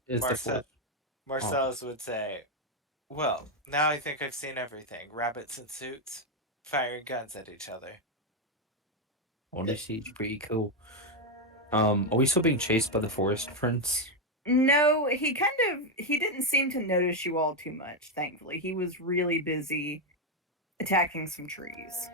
Is the force. Marcellus would say, "Well, now I think I've seen everything. Rabbits in suits, firing guns at each other." Honestly, it's pretty cool. Are we still being chased by the forest prince? No, he didn't seem to notice you all too much, thankfully. He was really busy attacking some trees.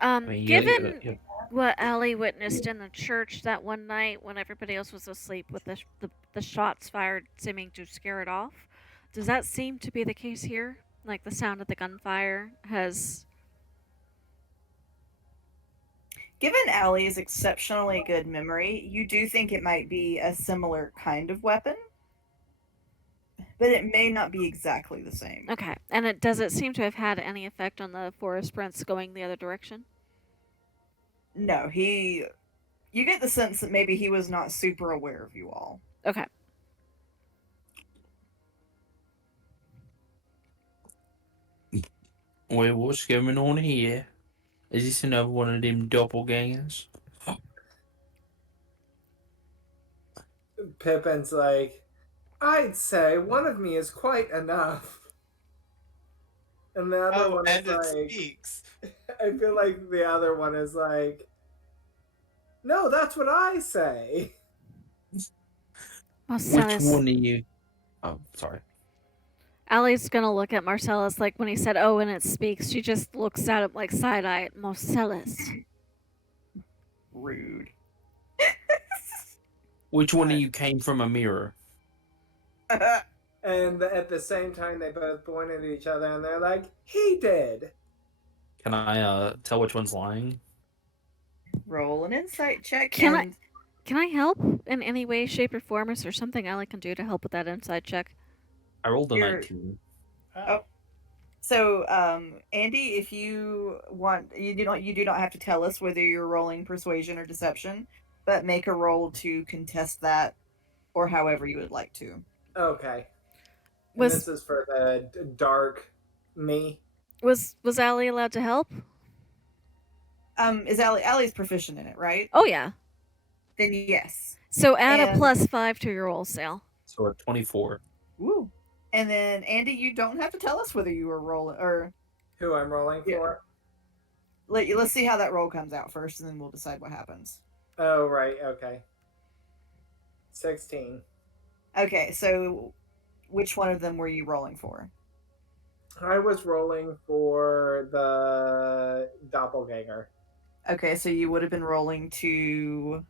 Given what Allie witnessed in the church that one night when everybody else was asleep with the shots fired seeming to scare it off, does that seem to be the case here? Like the sound of the gunfire has... Given Allie's exceptionally good memory, you do think it might be a similar kind of weapon, but it may not be exactly the same. Okay, and does it seem to have had any effect on the forest prince going the other direction? No, you get the sense that maybe he was not super aware of you all. Okay. Wait, what's going on here? Is this another one of them doppelgangers? Pippin's like, I'd say one of me is quite enough. And the other one is and it like, speaks. I feel like the other one is like, no, that's what I say. Marcellus. Which one are you? Oh, sorry. Allie's gonna look at Marcellus like when he said, "Oh, and it speaks." She just looks at him like side-eye. Marcellus. Rude. Which one of you came from a mirror? And at the same time, they both pointed at each other and they're like, he did. Can I tell which one's lying? Roll an insight check. Can I help in any way, shape, or form? Is there something Allie can do to help with that inside check? I rolled a 19. Oh. So, Andy, if you want, you do not have to tell us whether you're rolling persuasion or deception, but make a roll to contest that, or however you would like to. Okay. This is for the dark me. Was Allie allowed to help? Is Allie's proficient in it, right? Oh yeah. Then yes. So add a +5 to your roll, Sal. So a 24. Woo. And then Andy, you don't have to tell us whether you were rolling or who I'm rolling for. Let's see how that roll comes out first, and then we'll decide what happens. Oh right, okay. 16. Okay, so which one of them were you rolling for? I was rolling for the doppelganger. Okay, so you would have been rolling to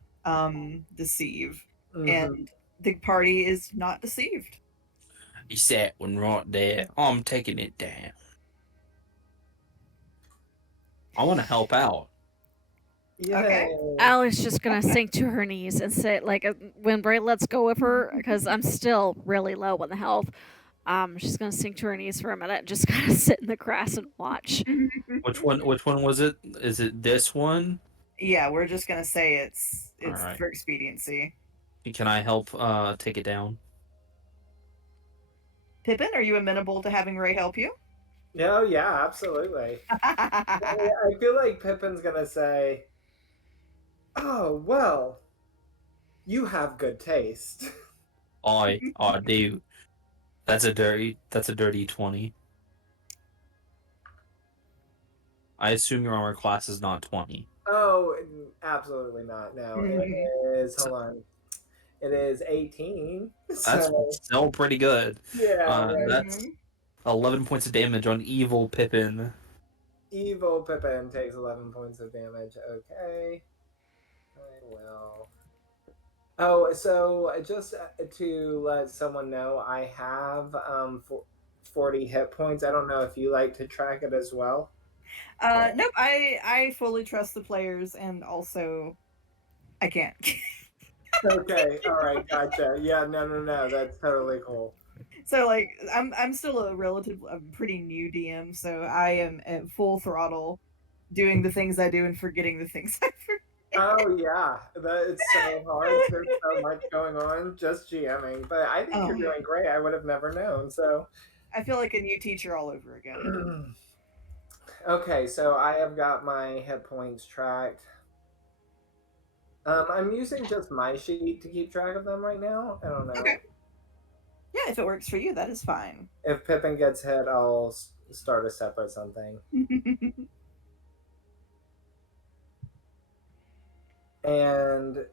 deceive, and the party is not deceived. He's that one right there. I'm taking it down. I want to help out. Yeah. Okay. Allie's just gonna sink to her knees and say, like, when Bray lets go of her, because I'm still really low on the health. She's gonna sink to her knees for a minute and just kind of sit in the grass and watch. Which one was it? Is it this one? Yeah, we're just gonna say it's right. for expediency. Can I help take it down? Pippin, are you amenable to having Ray help you? Oh yeah, absolutely. I feel like Pippin's gonna say, "Oh well, you have good taste." I do. That's a dirty 20. I assume your armor class is not 20. Oh, absolutely not. No, it is. Hold on. It is 18. That's still pretty good. Yeah. That's 11 points of damage on evil Pippin. Evil Pippin takes 11 points of damage. Okay. I will. Oh, so just to let someone know, I have 40 hit points. I don't know if you like to track it as well. Nope. I fully trust the players, and also I can't. Okay. All right. Gotcha. Yeah. No. That's totally cool. So like I'm still a pretty new DM, so I am at full throttle, doing the things I do and forgetting the things I forget. Oh yeah, it's so hard. There's so much going on just GMing, but I think you're doing great. I would have never known. So I feel like a new teacher all over again. Okay, so I have got my hit points tracked. I'm using just my sheet to keep track of them right now. I don't know. Okay. Yeah, if it works for you, that is fine. If Pippin gets hit, I'll start a separate something. And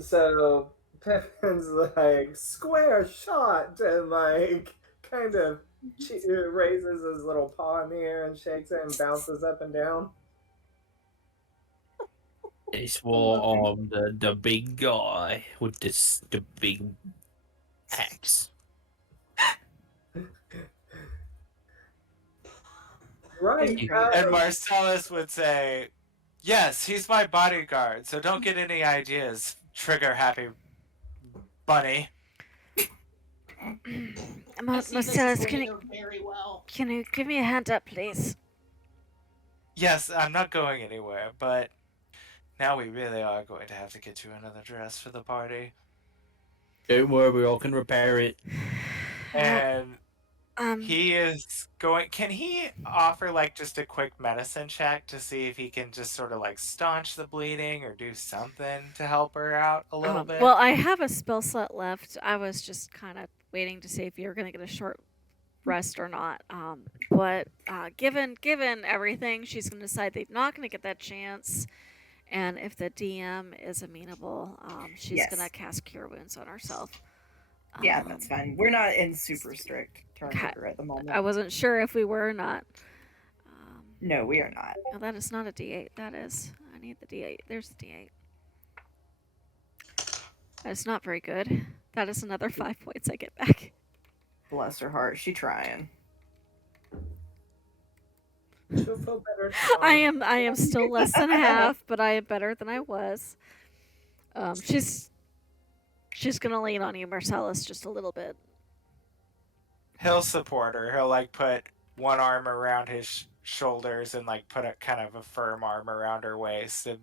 so Pippin's like square shot and like kind of raises his little paw in the air and shakes it and bounces up and down. This was the big guy with the big axe. Right. And Marcellus would say, "Yes, he's my bodyguard, so don't get any ideas, trigger happy bunny." I see this Marcellus, can later very well. you give me a hand up, please? Yes, I'm not going anywhere, but now we really are going to have to get you another dress for the party. Don't worry, we all can repair it. And Um, he is going. Can he offer like just a quick medicine check to see if he can just sort of like staunch the bleeding or do something to help her out a little bit? well, I have a spell slot left. I was just kind of waiting to see if you're going to get a short rest or not. But given everything, she's going to decide they're not going to get that chance. And if the DM is amenable, she's Yes. going to cast Cure Wounds on herself. Yeah, that's fine. We're not in super strict turn Okay. order at the moment. I wasn't sure if we were or not. No, we are not. No, that is not a D8. That is. I need the D8. There's the D8. That is not very good. That is another 5 points I get back. Bless her heart. She trying. She'll feel better. I am still less than half, but I am better than I was. She's gonna lean on you, Marcellus, just a little bit. He'll support her. He'll like put one arm around his shoulders and like put a kind of a firm arm around her waist. And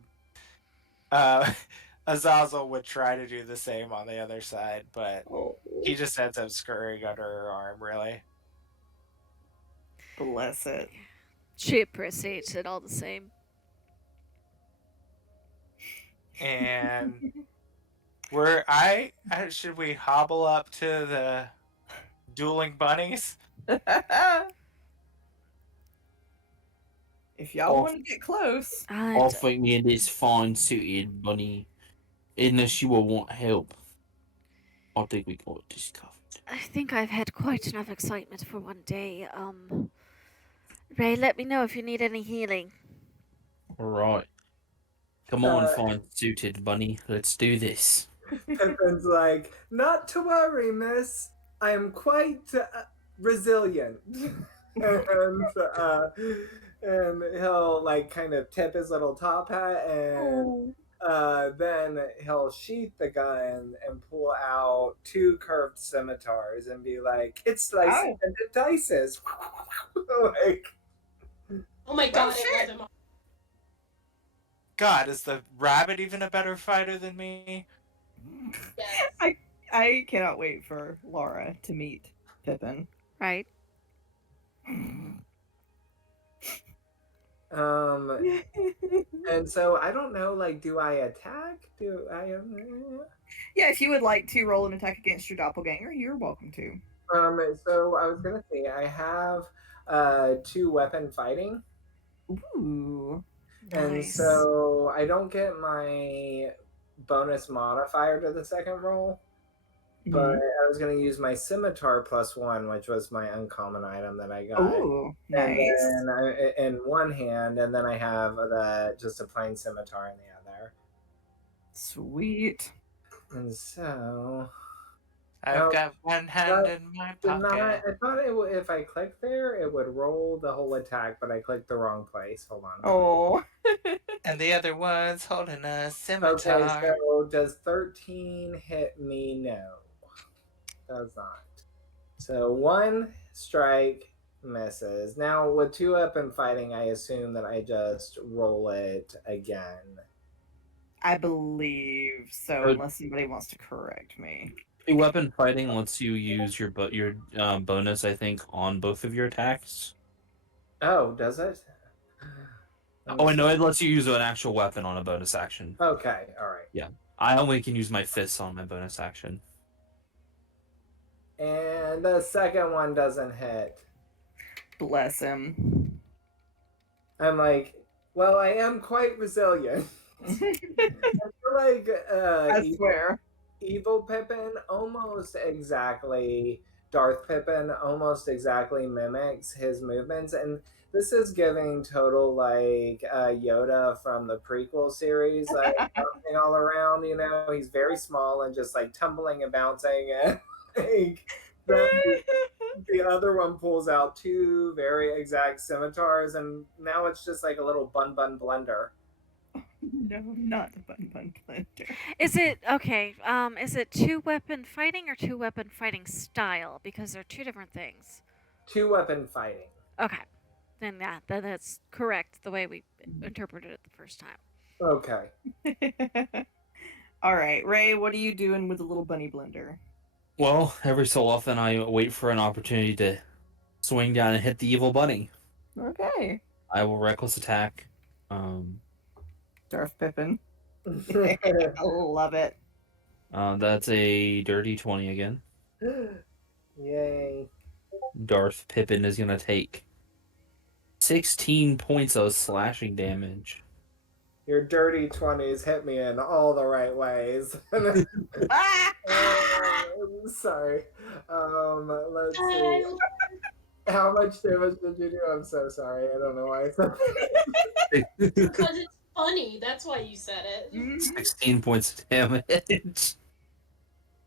Azazel would try to do the same on the other side, but he just ends up scurrying under her arm, really. Bless it. She appreciates it all the same. And should we hobble up to the dueling bunnies? If y'all want to get close. I think me and this fine suited bunny, unless you will want help. I think we got this covered. I think I've had quite enough excitement for one day. Ray, let me know if you need any healing. Alright. Come on, fine suited bunny. Let's do this. Pippin's like, not to worry, miss. I am quite resilient. And he'll like kind of tip his little top hat and then he'll sheath the gun and pull out 2 curved scimitars and be like, it's slicing into dices. Like, Oh my god, I love him. God, is the rabbit even a better fighter than me? Yes. I cannot wait for Laura to meet Pippin. Right? And so I don't know, like, do I attack? Do I Yeah, if you would like to roll an attack against your doppelganger, you're welcome to. So I was gonna say I have 2 weapon fighting. Ooh. And Nice. so I don't get my bonus modifier to the second roll, but I was going to use my scimitar +1, which was my uncommon item that I got. Ooh, nice. And then in one hand, and then I have just a plain scimitar in the other. Sweet. And so I've got one hand in my pocket. I thought if I clicked there, it would roll the whole attack, but I clicked the wrong place. Hold on. Oh. And the other one's holding a scimitar. Okay, so does 13 hit me? No. Does not. So 1 strike misses. Now with 2 weapon fighting, I assume that I just roll it again. I believe so, unless somebody wants to correct me. Weapon fighting lets you use your bonus, I think, on both of your attacks. Oh, does it? Oh, I know it lets you use an actual weapon on a bonus action. Okay, all right. I only can use my fists on my bonus action. And the second one doesn't hit. Bless him. I'm like, well, I am quite resilient. I feel like I swear. Evil Pippin almost exactly, Darth Pippin almost exactly mimics his movements, and this is giving total like Yoda from the prequel series, like bouncing all around. You know, he's very small and just like tumbling and bouncing, and like the other one pulls out two very exact scimitars, and now it's just like a little bun blender. No, not the bun blender. Is it okay? Is it 2-weapon fighting or 2-weapon fighting style? Because they're two different things. 2-weapon fighting. Okay, then that's correct. The way we interpreted it the first time. Okay. All right, Ray, what are you doing with the little bunny blender? Well, every so often I wait for an opportunity to swing down and hit the evil bunny. Okay. I will reckless attack. Darth Pippin. I love it. That's a dirty 20 again. Yay. Darth Pippin is gonna take 16 points of slashing damage. Your dirty 20s hit me in all the right ways. Sorry. Let's see. How much damage did you do? I'm so sorry. I don't know why I said Because it's funny. That's why you said it. 16 points of damage.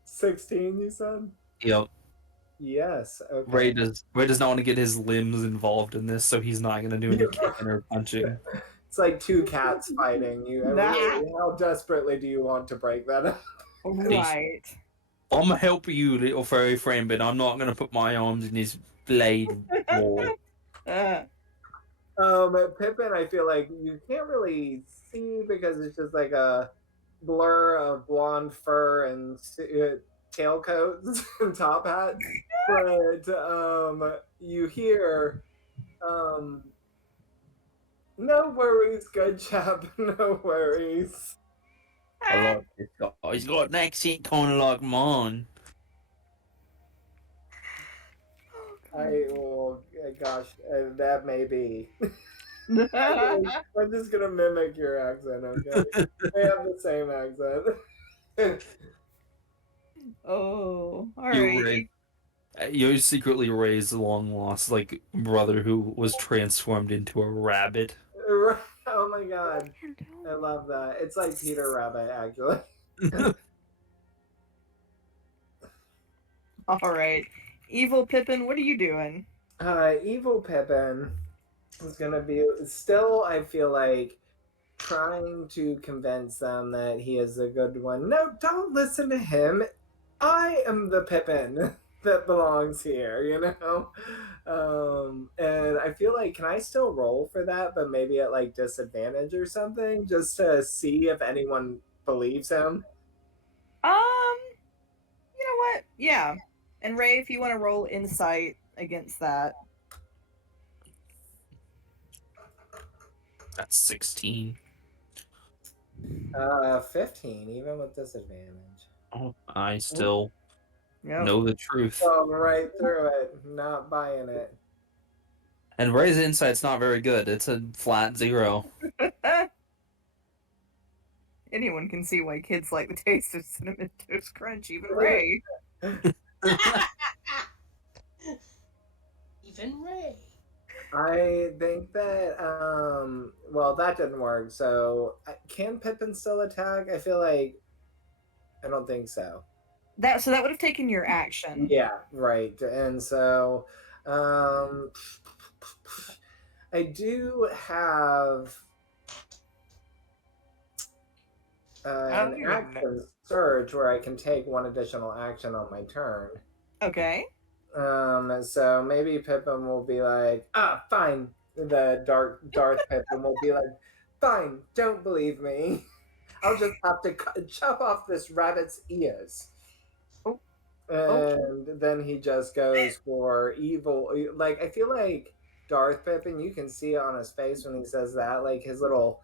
16, you said? Yep. Yes. Okay. Ray does not want to get his limbs involved in this, so he's not gonna do any kicking or punching. It's like two cats fighting. Really, how desperately do you want to break that up? Right. I'm gonna help you, little furry friend, but I'm not gonna put my arms in his blade wall. Pippin, I feel like you can't really see because it's just like a blur of blonde fur and tailcoats and top hats. But you hear, no worries, good chap, no worries. I like this guy. He's got an accent kind of like mine. Gosh, that may be. I'm just gonna mimic your accent, okay? I have the same accent. Oh, all You're right. You secretly Ray's long lost like brother who was transformed into a rabbit. Oh my god, I love that. It's like Peter Rabbit, actually. All right. Evil Pippin, what are you doing? Evil Pippin is gonna be still, I feel like, trying to convince them that he is a good one. No, don't listen to him. I am the Pippin that belongs here, you know? And I feel like, can I still roll for that, but maybe at like disadvantage or something, just to see if anyone believes him? You know what? Yeah. And Ray, if you want to roll insight against that. That's 16. 15, even with disadvantage. Oh, I still Yep. know the truth. Oh, right through it. Not buying it. And Ray's insight's not very good. It's a flat 0. Anyone can see why kids like the taste of Cinnamon Toast Crunch, even Ray. Even Ray. I think that, well, that didn't work. So, can Pippin still attack? I feel like, I don't think so. So that would have taken your action. Yeah, right. And so, I do have an action surge where I can take one additional action on my turn. Okay. So maybe Pippin will be like, fine. The Darth Pippin will be like, fine, don't believe me. I'll just have to chop off this rabbit's ears. Oh. And then he just goes for evil. Like, I feel like Darth Pippin, you can see it on his face when he says that, like his little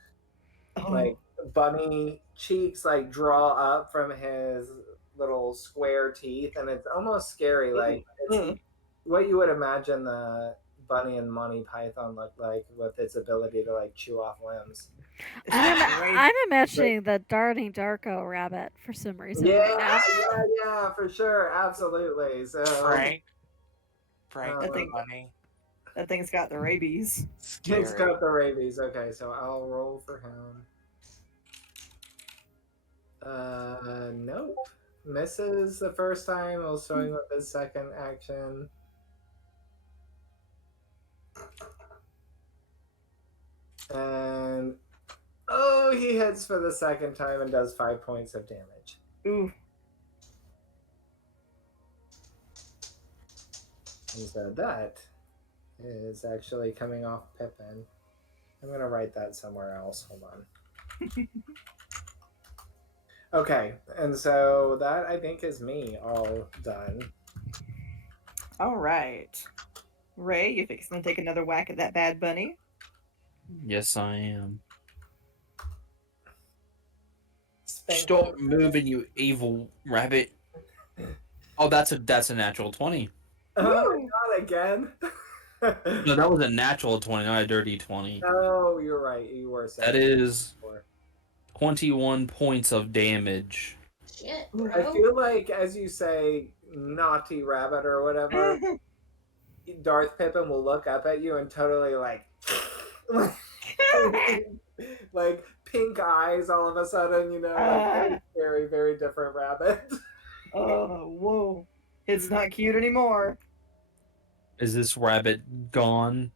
like bunny cheeks like draw up from his little square teeth, and it's almost scary. Like it's what you would imagine the bunny and Monty Python look like with its ability to like chew off limbs. I'm imagining the darting Darko rabbit for some reason right now. Yeah, for sure, absolutely. So Frank I the bunny. That thing's got the rabies. Scary. it's got the rabies. Okay, so I'll roll for him. Nope. Misses the first time. I'll swing with his second action. And oh, he hits for the second time and does 5 points of damage. Ooh. And so that is actually coming off Pippin. I'm gonna write that somewhere else. Hold on. Okay, and so that I think is me all done. All right. Ray, you fixing to take another whack at that bad bunny? Yes, I am. Spank Stop him. moving, you evil rabbit. Oh, that's a natural 20. Oh, not again. No, that was a natural 20, not a dirty 20. Oh, you're right. You were saying That is before. 21 points of damage. Shit, I bro. feel like, as you say, naughty rabbit or whatever, Darth Pippin will look up at you and totally like like pink eyes all of a sudden, you know, like very, very different rabbit. Oh, whoa. It's not cute anymore. Is this rabbit gone?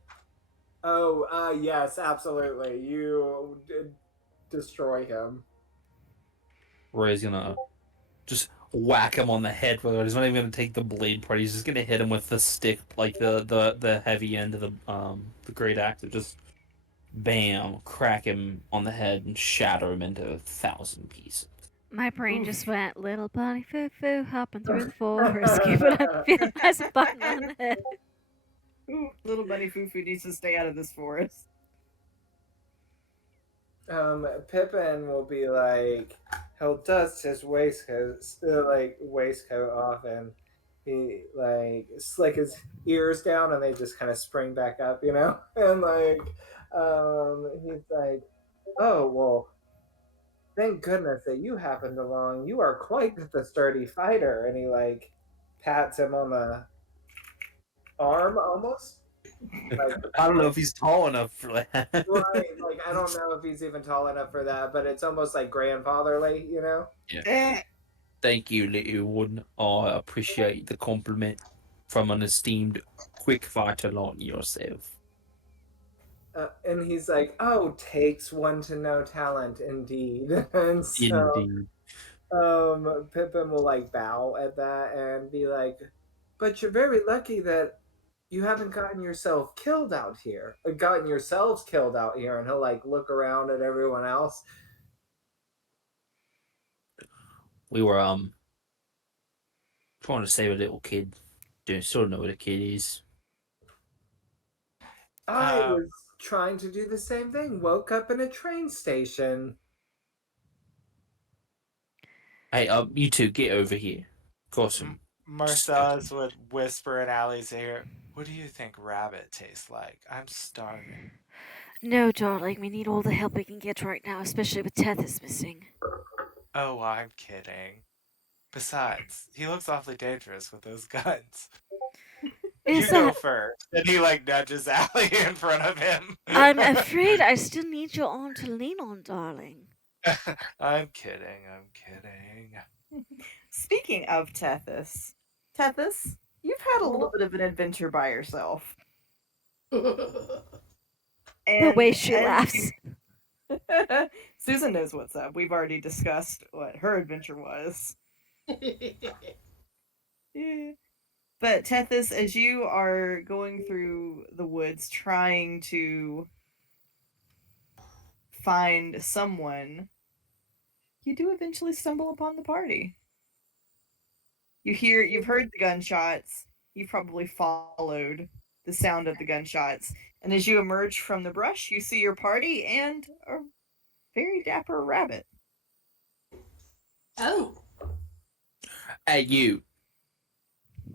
Oh, yes, absolutely. You did destroy him. Ray's gonna just whack him on the head with it. He's not even gonna take the blade part. He's just gonna hit him with the stick, like the heavy end of the great axe. Just bam, crack him on the head and shatter him into 1,000 pieces. My brain just went, little bunny foo-foo hopping through the forest, keeping up, feeling nice and button on the head. Ooh, little bunny Fufu needs to stay out of this forest. Pippin will be like, he'll dust his waistcoat off, and he like slick his ears down, and they just kind of spring back up, you know. And like, he's like, oh well, thank goodness that you happened along. You are quite the sturdy fighter. And he like pats him on the arm almost. Like, I don't know if he's tall enough for that. right, like I don't know if he's even tall enough for that, but it's almost like grandfatherly, you know? Yeah. Thank you, little one. I appreciate the compliment from an esteemed quick fighter like yourself. And he's like, oh, takes one to know talent, indeed. And so Indeed. Pippin will like bow at that and be like, but you're very lucky that you haven't gotten yourselves killed out here. And he'll like look around at everyone else. We were trying to save a little kid. Don't still know what a kid is. I was trying to do the same thing. Woke up in a train station. Hey, you two, get over here. Got some. Marcellus would whisper in Allie's ear, what do you think rabbit tastes like? I'm starving. No, darling, we need all the help we can get right now, especially with Tethys missing. Oh, I'm kidding. Besides, he looks awfully dangerous with those guns. You go first. And he like nudges Allie in front of him. I'm afraid I still need your arm to lean on, darling. I'm kidding. Speaking of Tethys, you've had a little bit of an adventure by yourself. The way she laughs. Susan knows what's up. We've already discussed what her adventure was. Yeah. But Tethys, as you are going through the woods trying to find someone, you do eventually stumble upon the party. You've heard the gunshots. You've probably followed the sound of the gunshots. And as you emerge from the brush, you see your party and a very dapper rabbit. Oh, Hey, you.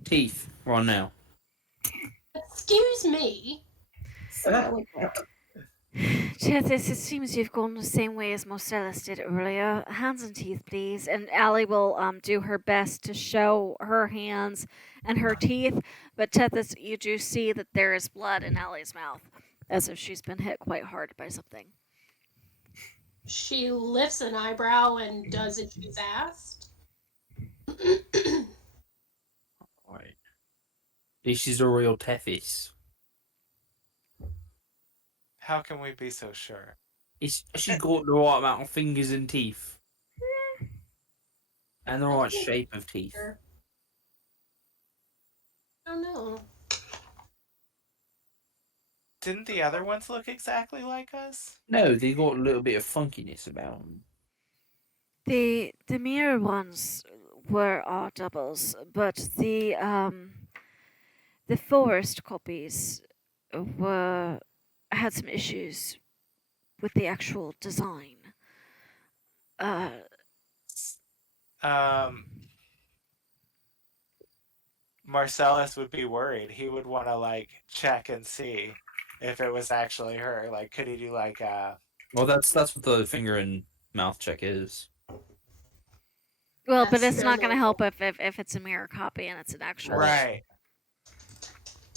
Teeth, right now. excuse me. So eloquent. Tethys, it seems you've gone the same way as Marcellus did earlier. Hands and teeth, please. And Allie will do her best to show her hands and her teeth. But Tethys, you do see that there is blood in Allie's mouth, as if she's been hit quite hard by something. She lifts an eyebrow and does as she's asked. Right. This is a real Tethys. How can we be so sure? She got the right amount of fingers and teeth. And the right shape of teeth. I don't know. Didn't the other ones look exactly like us? No, they got a little bit of funkiness about them. The mirror ones were our doubles, but the forest copies had some issues with the actual design. Marcellus would be worried. He would want to like check and see if it was actually her. Like, could he do like Well, that's what the finger and mouth check is. Well, but That's it's not going to help experimental. if it's a mirror copy and it's an actual. right?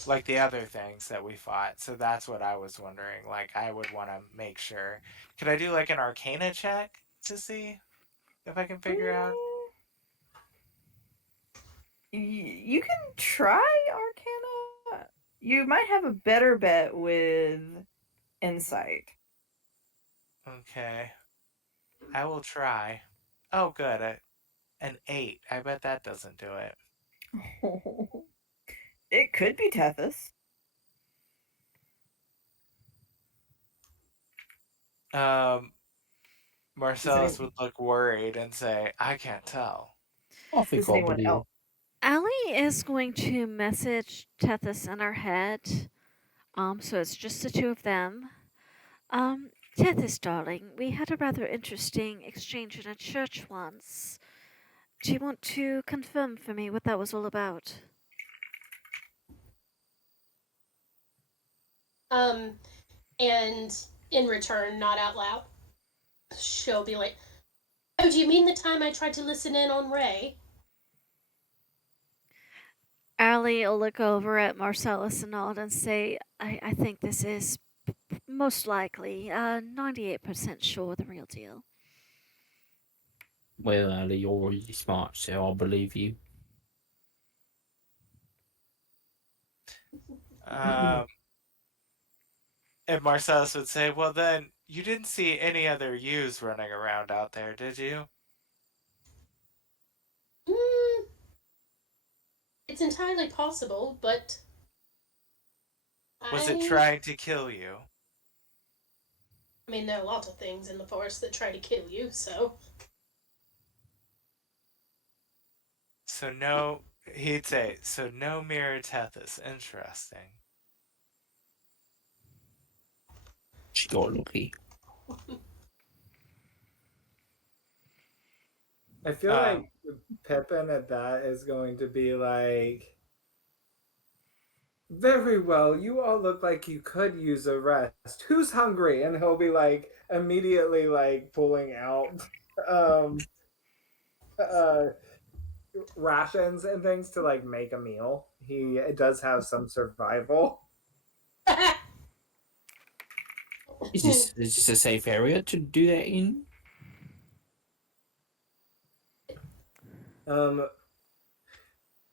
Like the other things that we fought. So that's what I was wondering. Like, I would want to make sure. Could I do like an Arcana check to see if I can figure out? You can try Arcana. You might have a better bet with Insight. Okay, I will try. Oh, good. An 8. I bet that doesn't do it. It could be Tethys. Marcellus would look worried and say, "I can't tell." I think Does I'll anyone believe else? Allie is going to message Tethys in her head. So it's just the two of them. Tethys, darling, we had a rather interesting exchange in a church once. Do you want to confirm for me what that was all about? And in return, not out loud, she'll be like, "Oh, do you mean the time I tried to listen in on Ray?" Allie will look over at Marcellus and nod and say, I think this is most likely 98% sure the real deal. Well, Ali, you're really smart, so I'll believe you. And Marcellus would say, "Well, then you didn't see any other ewes running around out there, did you?" It's entirely possible, but Was it trying to kill you? I mean, there are lots of things in the forest that try to kill you, so. So no, he'd say, so no mirror Tethys. Interesting. She got lucky. I feel like Pippin at that is going to be like, very well, you all look like you could use a rest. Who's hungry? And he'll be like immediately like pulling out rations and things to like make a meal. He does have some survival. Is this a safe area to do that in?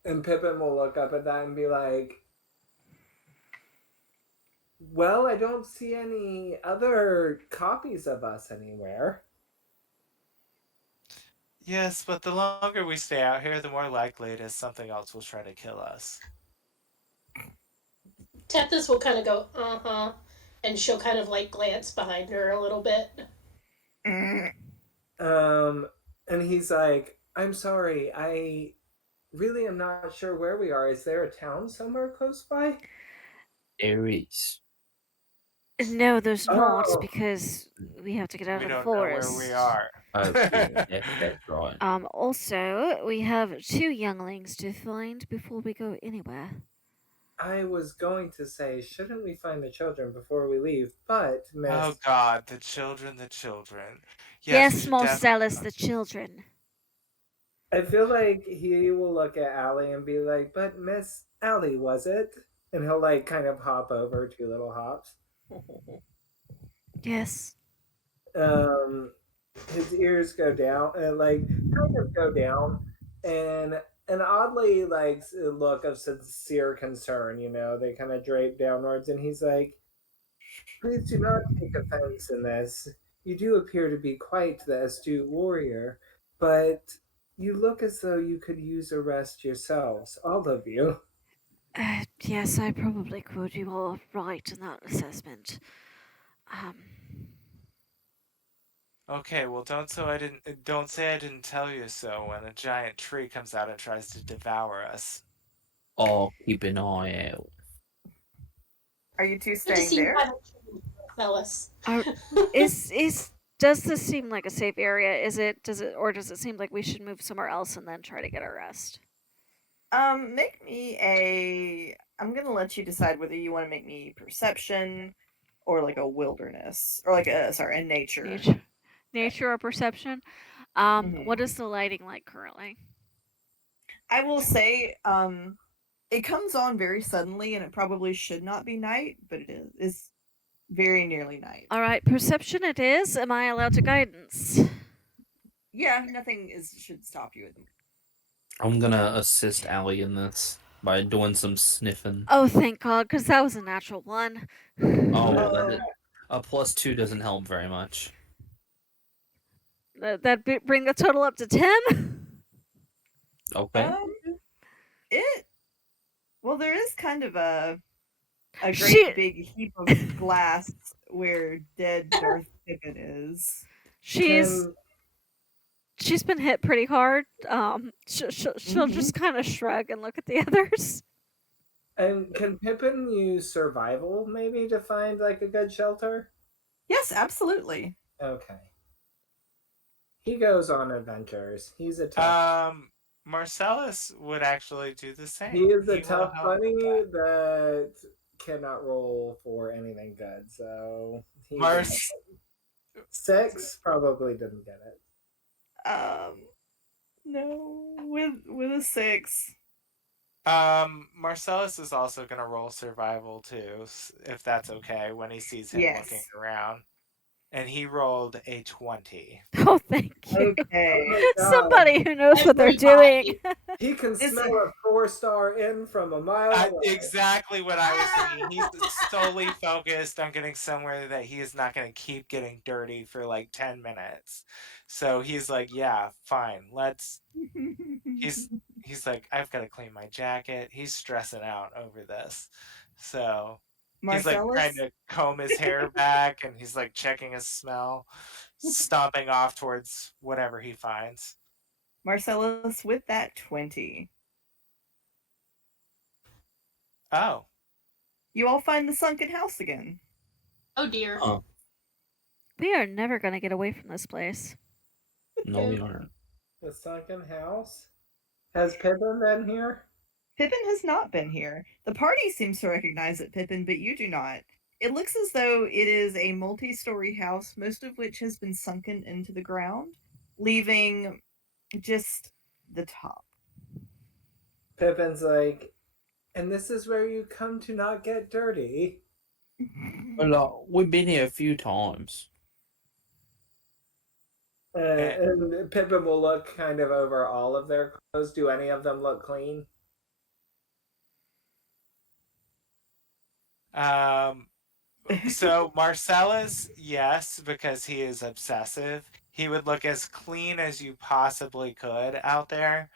And Pippin will look up at that and be like, well, I don't see any other copies of us anywhere. Yes, but the longer we stay out here, the more likely it is something else will try to kill us. Tethys will kind of go, uh-huh, and she'll kind of like glance behind her a little bit. And he's like, I'm sorry, I really am not sure where we are. Is there a town somewhere close by? There is. No, there's not, Oh. because we have to get out We of the don't know where we forest. are. Oh, yeah, that's right. Also, we have 2 younglings to find before we go anywhere. I was going to say, shouldn't we find the children before we leave? But, Miss, Oh God, the children, the children. Yes, we should Marcellus, the children. I feel like he will look at Allie and be like, but Miss Allie, was it? And he'll like kind of hop over 2 little hops. Yes. His ears go down and like kind of go down, and an oddly like look of sincere concern, they kind of drape downwards, and he's like, please do not take offense in this. You do appear to be quite the astute warrior, but you look as though you could use a rest yourselves, all of you. Yes, I probably could. You are right in that assessment. Okay, well, don't say I didn't tell you so when a giant tree comes out and tries to devour us. I'll keep an eye out. Are you two Good to staying see you there? have Marcellus. Does this seem like a safe area? Does it seem like we should move somewhere else and then try to get our rest? Make me I'm gonna let you decide whether you want to make me perception or like a wilderness or like a nature. Nature or perception? Mhm. What is the lighting like currently? I will say, it comes on very suddenly, and it probably should not be night, but it is. It's very nearly night. All right, perception it is. Am I allowed to guidance? Yeah, nothing should stop you. I'm gonna assist Allie in this by doing some sniffing. Oh, thank God, because that was a natural one. Oh, well, Oh. a +2 doesn't help very much. That bring the total up to 10. Okay. Well, there is kind of a great She- big heap of glass where dead Darth Pippin is. She's been hit pretty hard. She'll Mhm. just kind of shrug and look at the others. And can Pippin use survival maybe to find like a good shelter? Yes, absolutely. Okay. He goes on adventures. He's a tough. Marcellus would actually do the same. He is a will tough help bunny with that cannot roll for anything good. So he Mar- 6 probably didn't get it. No, with a 6. Marcellus is also gonna roll survival too, if that's okay. When he sees him Yes. looking around, and he rolled a 20. Oh, thank you. Okay. Oh my God. Somebody who knows what they're doing. He can This smell is- a 4-star in from a mile away. Exactly what I was thinking. He's solely focused on getting somewhere that he is not going to keep getting dirty for like 10 minutes. So he's like, yeah, fine. He's like, I've got to clean my jacket. He's stressing out over this. So he's like trying Marcellus, to comb his hair back, and he's like checking his smell, stomping off towards whatever he finds. Marcellus with that 20. Oh, You all find the sunken house again. Oh dear. Huh. We are never going to get away from this place. No, we aren't. The sunken house? Has Pippin been here? Pippin has not been here. The party seems to recognize it, Pippin, but you do not. It looks as though it is a multi-story house, most of which has been sunken into the ground, leaving just the top. Pippin's like, and this is where you come to not get dirty. Well, we've been here a few times. And Pippin will look kind of over all of their clothes. Do any of them look clean? So Marcellus, yes, because he is obsessive. He would look as clean as you possibly could out there.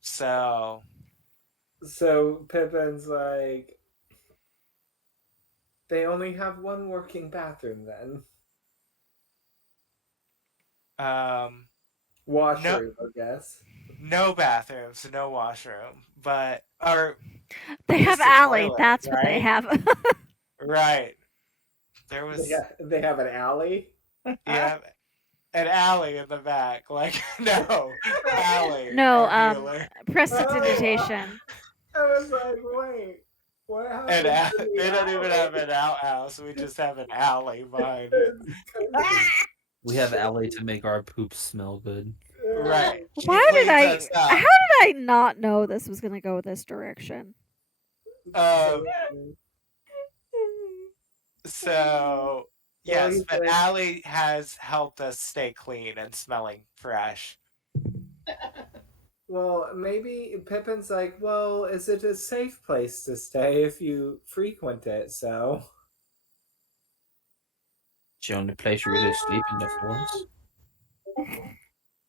So Pippin's like, they only have one working bathroom then. Washroom, I guess. No bathrooms, no washroom, but or They at have least a alley. toilet, That's what they right? have. Right. There was They have an alley. yeah, an alley in the back. Like no alley, No, our dealer. prestidigitation. I was like, wait, what happened to the They don't even have alley? an outhouse. We just have an alley behind it. We have alley to make our poop smell good. Right. She Why did cleans us how up. did I not know this was gonna go this direction? So Well, yes, he's but like, Allie has helped us stay clean and smelling fresh. well, maybe Pippin's like, well, is it a safe place to stay if you frequent it? So It's the only place you really sleep in the forest.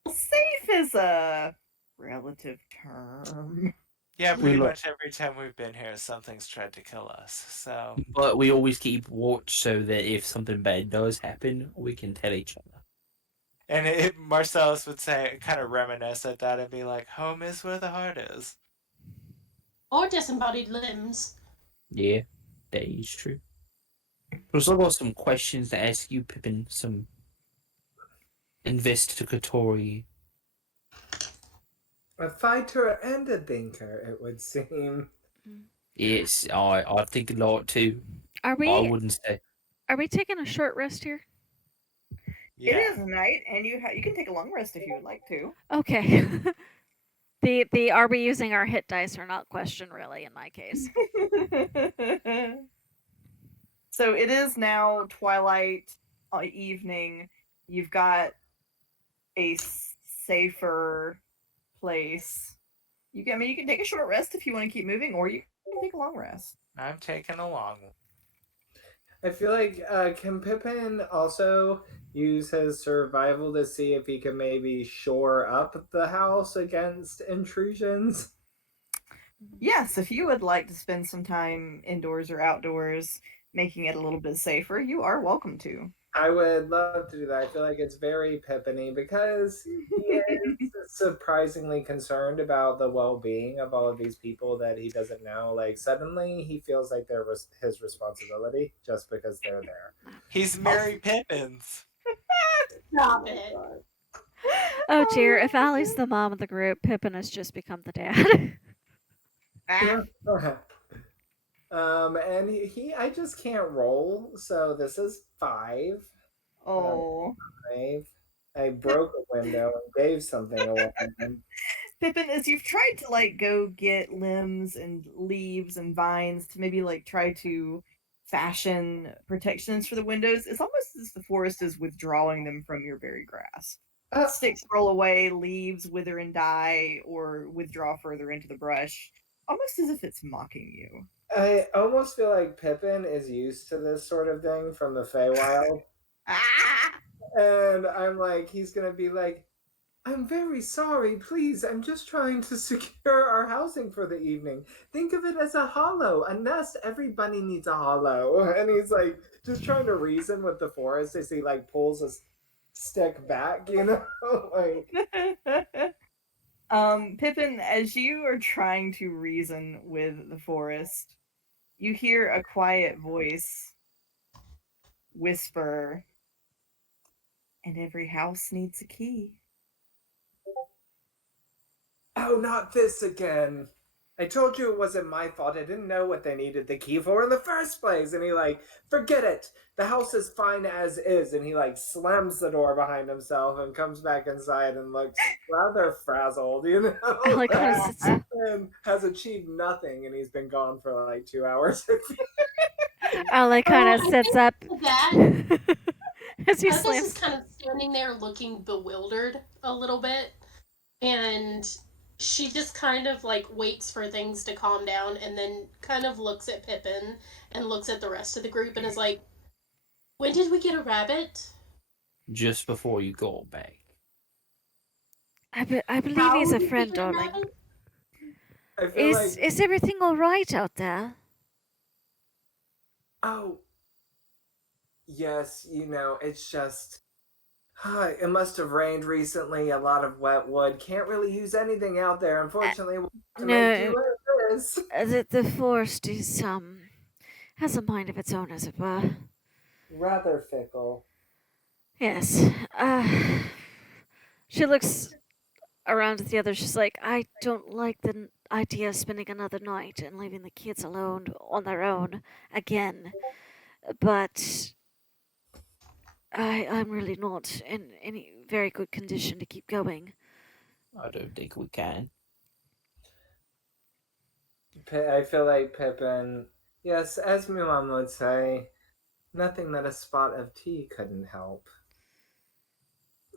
Safe is a relative term. Yeah, We pretty look- much every time we've been here, something's tried to kill us. So But we always keep watch so that if something bad does happen, we can tell each other. and Marcellus would say, kind of reminisce at that and be like, "Home is where the heart is." Or disembodied limbs. Yeah, that is true. Plus, I've got some questions to ask you, Pippin. Some investigatory. a fighter and a thinker, it would seem. Yes, I think a lot too. Are I we wouldn't say. are we taking a short rest here? Yeah. It is night, and you can take a long rest if you would like to. Okay. the are we using our hit dice or not question really in my case. So it is now twilight evening. You've got a safer place. You can take a short rest if you want to keep moving, or you can take a long rest. I'm taking a long one. I feel like can Pippin also use his survival to see if he can maybe shore up the house against intrusions? Yes, if you would like to spend some time indoors or outdoors, making it a little bit safer, you are welcome to. I would love to do that. I feel like it's very Pippin-y because he is surprisingly concerned about the well-being of all of these people that he doesn't know. Like suddenly he feels like they're his responsibility just because they're there. He's Mary Pippins. Stop it. Oh dear, if Allie's the mom of the group, Pippin has just become the dad. Ah, And I just can't roll, so this is 5. oh. 5. I broke a window and gave something away. Pippin, as you've tried to go get limbs and leaves and vines to maybe try to fashion protections for the windows, it's almost as the forest is withdrawing them from your very grasp. Sticks roll away, leaves wither and die, or withdraw further into the brush, almost as if it's mocking you. I almost feel like Pippin is used to this sort of thing from the Feywild. Ah! And I'm like, he's going to be like, I'm very sorry, please. I'm just trying to secure our housing for the evening. Think of it as a hollow, a nest. Every bunny needs a hollow. And he's like, just trying to reason with the forest as he pulls a stick back, Pippin, as you are trying to reason with the forest, you hear a quiet voice whisper, and every house needs a key. Oh, not this again. I told you it wasn't my fault. I didn't know what they needed the key for in the first place. And he forget it. The house is fine as is. And he slams the door behind himself and comes back inside and looks rather frazzled, Allie kind of sits. and has achieved nothing. And he's been gone for 2 hours. Allie kind of sits up That as he Arthas is slams. kind of standing there looking bewildered a little bit, and she just kind of waits for things to calm down and then kind of looks at Pippin and looks at the rest of the group and is like, when did we get a rabbit? Just before you go back. I believe How he's a did we friend, get a darling. rabbit? I feel Is everything all right out there? oh, yes, it's just It must have rained recently. A lot of wet wood. Can't really use anything out there. Unfortunately, we'll have to make do No, with this. the forest is has a mind of its own, as it were. Rather fickle. Yes. She looks around at the others. She's like, I don't like the idea of spending another night and leaving the kids alone on their own again. But I'm really not in any very good condition to keep going. I don't think we can. I feel like Pippin. Yes, as my mom would say, nothing that a spot of tea couldn't help.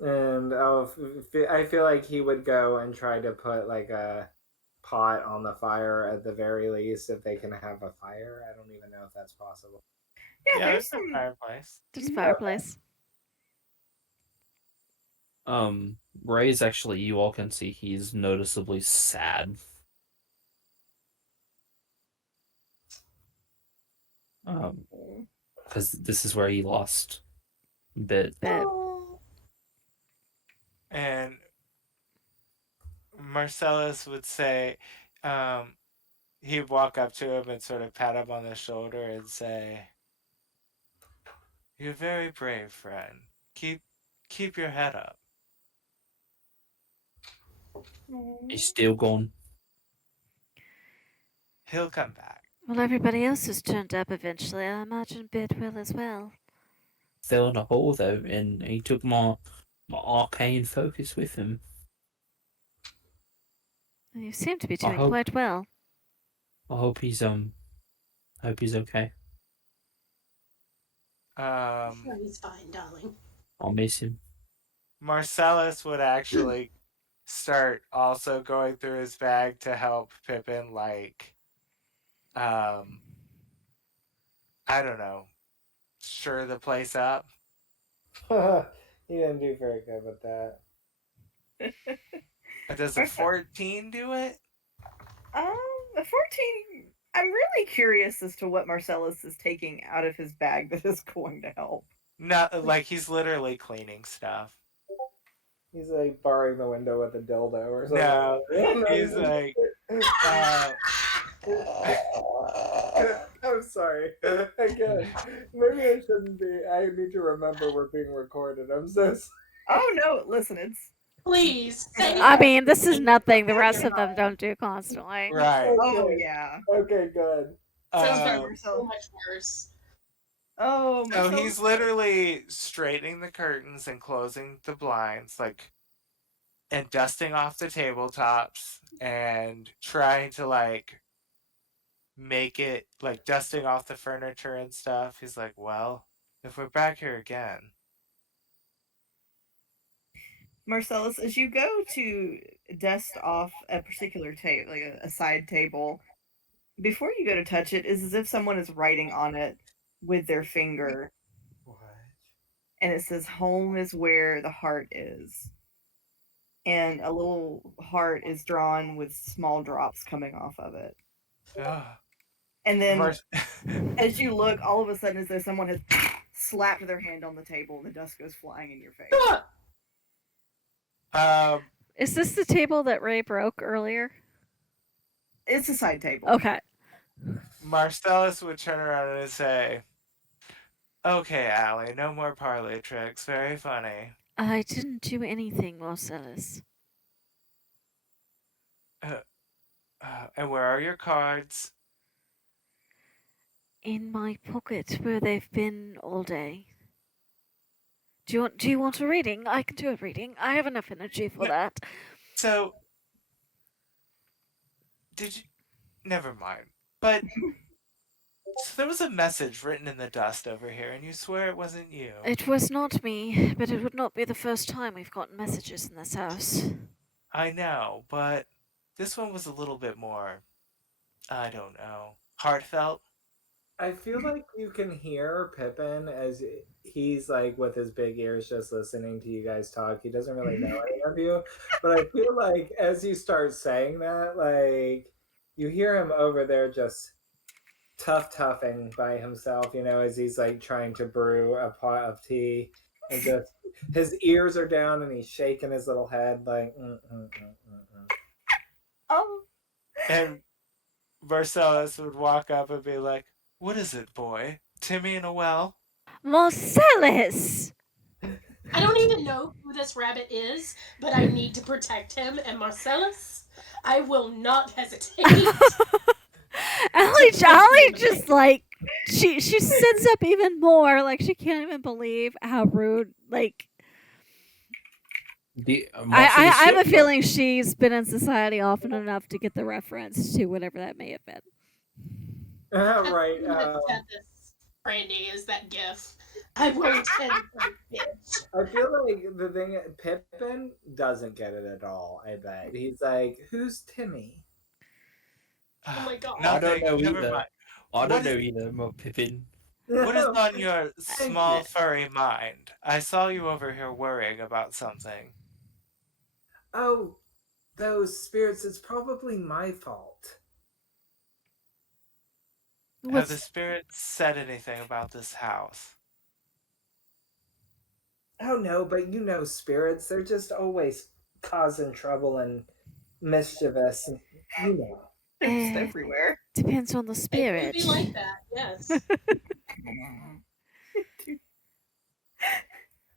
And I feel like he would go and try to put like a pot on the fire at the very least if they can have a fire. I don't even know if that's possible. Yeah, there's a some. fireplace. There's a fireplace. Ray's actually, you all can see he's noticeably sad. Because this is where he lost Bit. And Marcellus would say, he'd walk up to him and sort of pat him on the shoulder and say, "You're very brave, friend. Keep your head up." He's still gone. He'll come back. Well, everybody else has turned up eventually. I imagine Bid will as well. Fell in a hole though, and he took my arcane focus with him. You seem to be doing hope- quite well. I hope he's okay. Sure, he's fine, darling. I'll miss him. Marcellus would actually start also going through his bag to help Pippin, like, I don't know, stir the place up. He didn't do very good with that. Does a 14 do it? A 14. I'm really curious as to what Marcellus is taking out of his bag that is going to help. No, like he's literally cleaning stuff. He's like barring the window with a dildo or something. No, he's like, I'm sorry. Again, maybe I shouldn't be. I need to remember we're being recorded. I'm so sorry. Oh no! Listen, it's. Please. Say I mean, this is nothing the rest of them don't do constantly. right. Oh yeah. Okay, good. so much worse. Oh. So Marcellus- he's literally straightening the curtains and closing the blinds, like, and dusting off the tabletops and trying to, like, make it, like, dusting off the furniture and stuff. He's like, well, if we're back here again. Marcellus, as you go to dust off a particular table, like a side table, before you go to touch it, it's as if someone is writing on it with their finger. What? And it says, "Home is where the heart is." And a little heart is drawn with small drops coming off of it. Ugh. And then, Mar- as you look, all of a sudden, as though someone has slapped their hand on the table and the dust goes flying in your face. Is this the table that Ray broke earlier? It's a side table. Okay. Marcellus would turn around and say, "Okay, Allie, no more parley tricks. Very funny." I didn't do anything, Marcellus. And where are your cards? In my pocket, where they've been all day. Do you want a reading? I can do a reading. I have enough energy for No. that. So, did you? Never mind. But so there was a message written in the dust over here, and you swear it wasn't you. It was not me, but it would not be the first time we've gotten messages in this house. I know, but this one was a little bit more, I don't know, heartfelt. I feel like you can hear Pippin as he's like with his big ears just listening to you guys talk. He doesn't really know any of you. But I feel like as you start saying that, like you hear him over there just toughing by himself, as he's like trying to brew a pot of tea and just his ears are down and he's shaking his little head like. Oh. And Marcellus would walk up and be like, "What is it, boy? Timmy in a well?" Marcellus! I don't even know who this rabbit is, but I need to protect him. And Marcellus, I will not hesitate. Allie just like she sits up even more, like she can't even believe how rude. Like I have a feeling she's been in society often enough to get the reference to whatever that may have been. Right. This Brandy is that gif. I will intend for bitch. I feel like the thing Pippin doesn't get it at all. I bet he's like, "Who's Timmy?" Oh my god. I don't know Never either. mind. I don't What know is- either, my Pippin. What is on your small furry mind? I saw you over here worrying about something. Oh, those spirits. It's probably my fault. Have the spirits said anything about this house? Oh no, but you know spirits. They're just always causing trouble and mischievous. You know. They're just everywhere. Depends on the It spirit. could be like that, yes.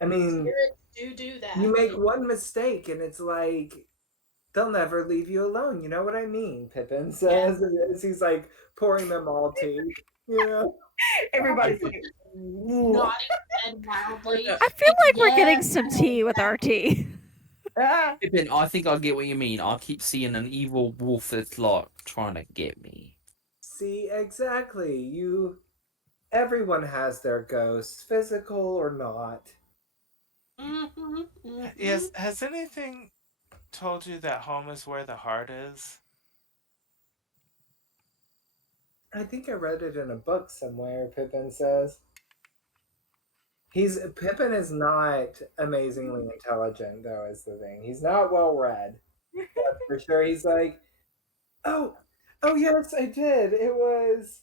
I mean, Spirits do that. you make one mistake and it's like they'll never leave you alone. You know what I mean? Pippin says as he's like pouring them all tea. Yeah. Everybody's like, Nodding head wildly. I feel like we're getting some tea with our tea. ah. Pippin, I think I get what you mean. I keep seeing an evil wolf that's like trying to get me. See, exactly. Everyone has their ghosts, physical or not. Yes, has anything told you that home is where the heart is? I think I read it in a book somewhere, Pippin says. Pippin is not amazingly intelligent, though, is the thing. He's not well read. That's for sure. He's like, oh yes, I did. It was.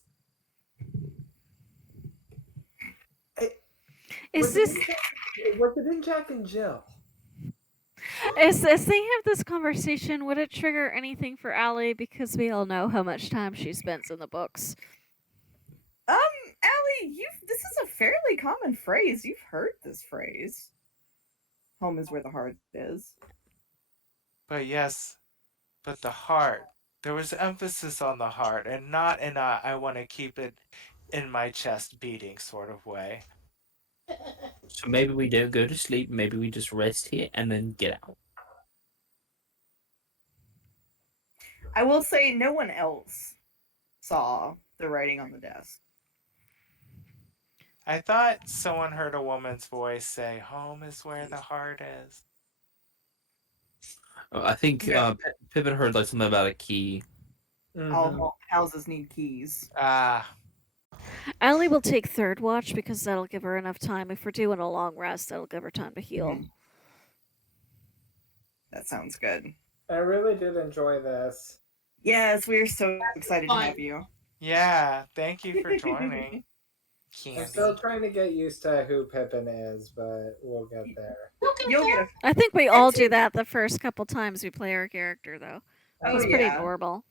Was it in Jack and Jill? As they have this conversation, would it trigger anything for Allie? Because we all know how much time she spends in the books. Allie, this is a fairly common phrase. You've heard this phrase. Home is where the heart is. But yes, but the heart. There was emphasis on the heart and not in a I want to keep it in my chest beating sort of way. So maybe we don't go to sleep, maybe we just rest here and then get out. I will say no one else saw the writing on the desk. I thought someone heard a woman's voice say, "Home is where the heart is." I think Pippin heard like something about a key. All houses need keys. Allie will take third watch because that'll give her enough time. If we're doing a long rest, that'll give her time to heal. That sounds good. I really did enjoy this. Yes, we're so excited to have you. Yeah, thank you for joining. Candy. I'm still trying to get used to who Pippin is, but we'll get there. You'll get I think we all do that the first couple times we play our character, though. It's pretty normal.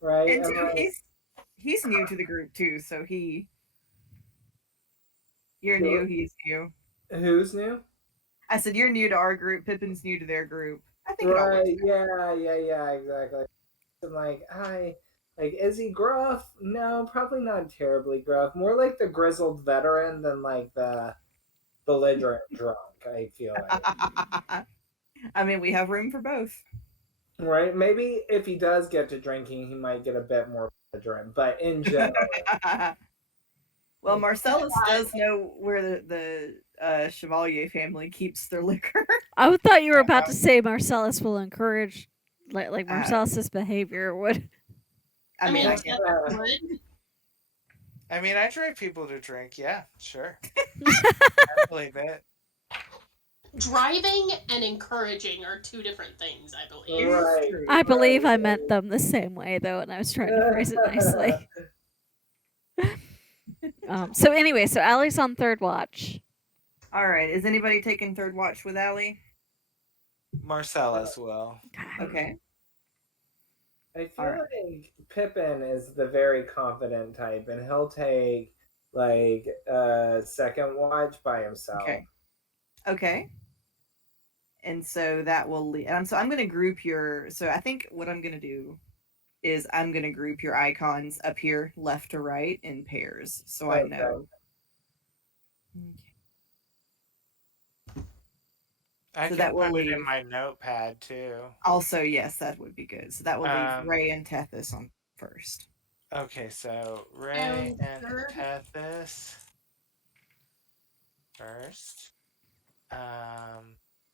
Right? And too, he's new to the group too, so you're new, he's new. Who's new? I said you're new to our group, Pippin's new to their group. I think right, yeah, exactly. I'm like, is he gruff? No, probably not terribly gruff. More like the grizzled veteran than like the belligerent drunk, I feel like. I mean, we have room for both. Right? Maybe if he does get to drinking, he might get a bit more belligerent, but in general. Well, Marcellus does know where the Chevalier family keeps their liquor. I thought you were about to say Marcellus will encourage, like Marcellus's behavior would. I mean, I drive people to drink. Yeah, sure. I believe it. Driving and encouraging are two different things, I believe. Right. I believe I meant them the same way, though, and I was trying to phrase it nicely. So anyway, so Allie's on third watch. All right. Is anybody taking third watch with Allie? Marcellus will. Okay. I feel Alright. like Pippin is the very confident type, and he'll take like a second watch by himself. Okay. Okay. And so that will lead. So I'm going to group your. So I think what I'm going to do is I'm going to group your icons up here, left to right, in pairs, so I Okay. know. I So can that will put it leave. in my notepad too. Also, yes, that would be good. So that will leave Ray and Tethys on first. Okay, so Ray and Tethys first.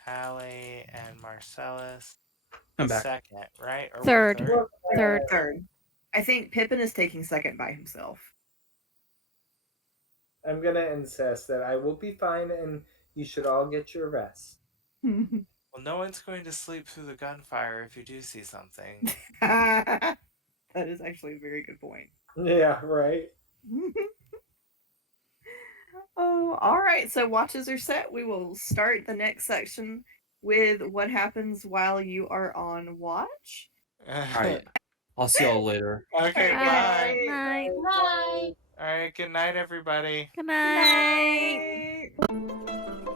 Allie and Marcellus I'm back. second, right? Or Third. third? Third. I think Pippin is taking second by himself. I'm gonna insist that I will be fine, and you should all get your rest. Well, no one's going to sleep through the gunfire if you do see something. That is actually a very good point. Yeah, right. Oh, all right. So watches are set. We will start the next section with what happens while you are on watch. All right. I'll see y'all later. Okay, All bye. Night. Bye. All right, good night, everybody. Good night. Night.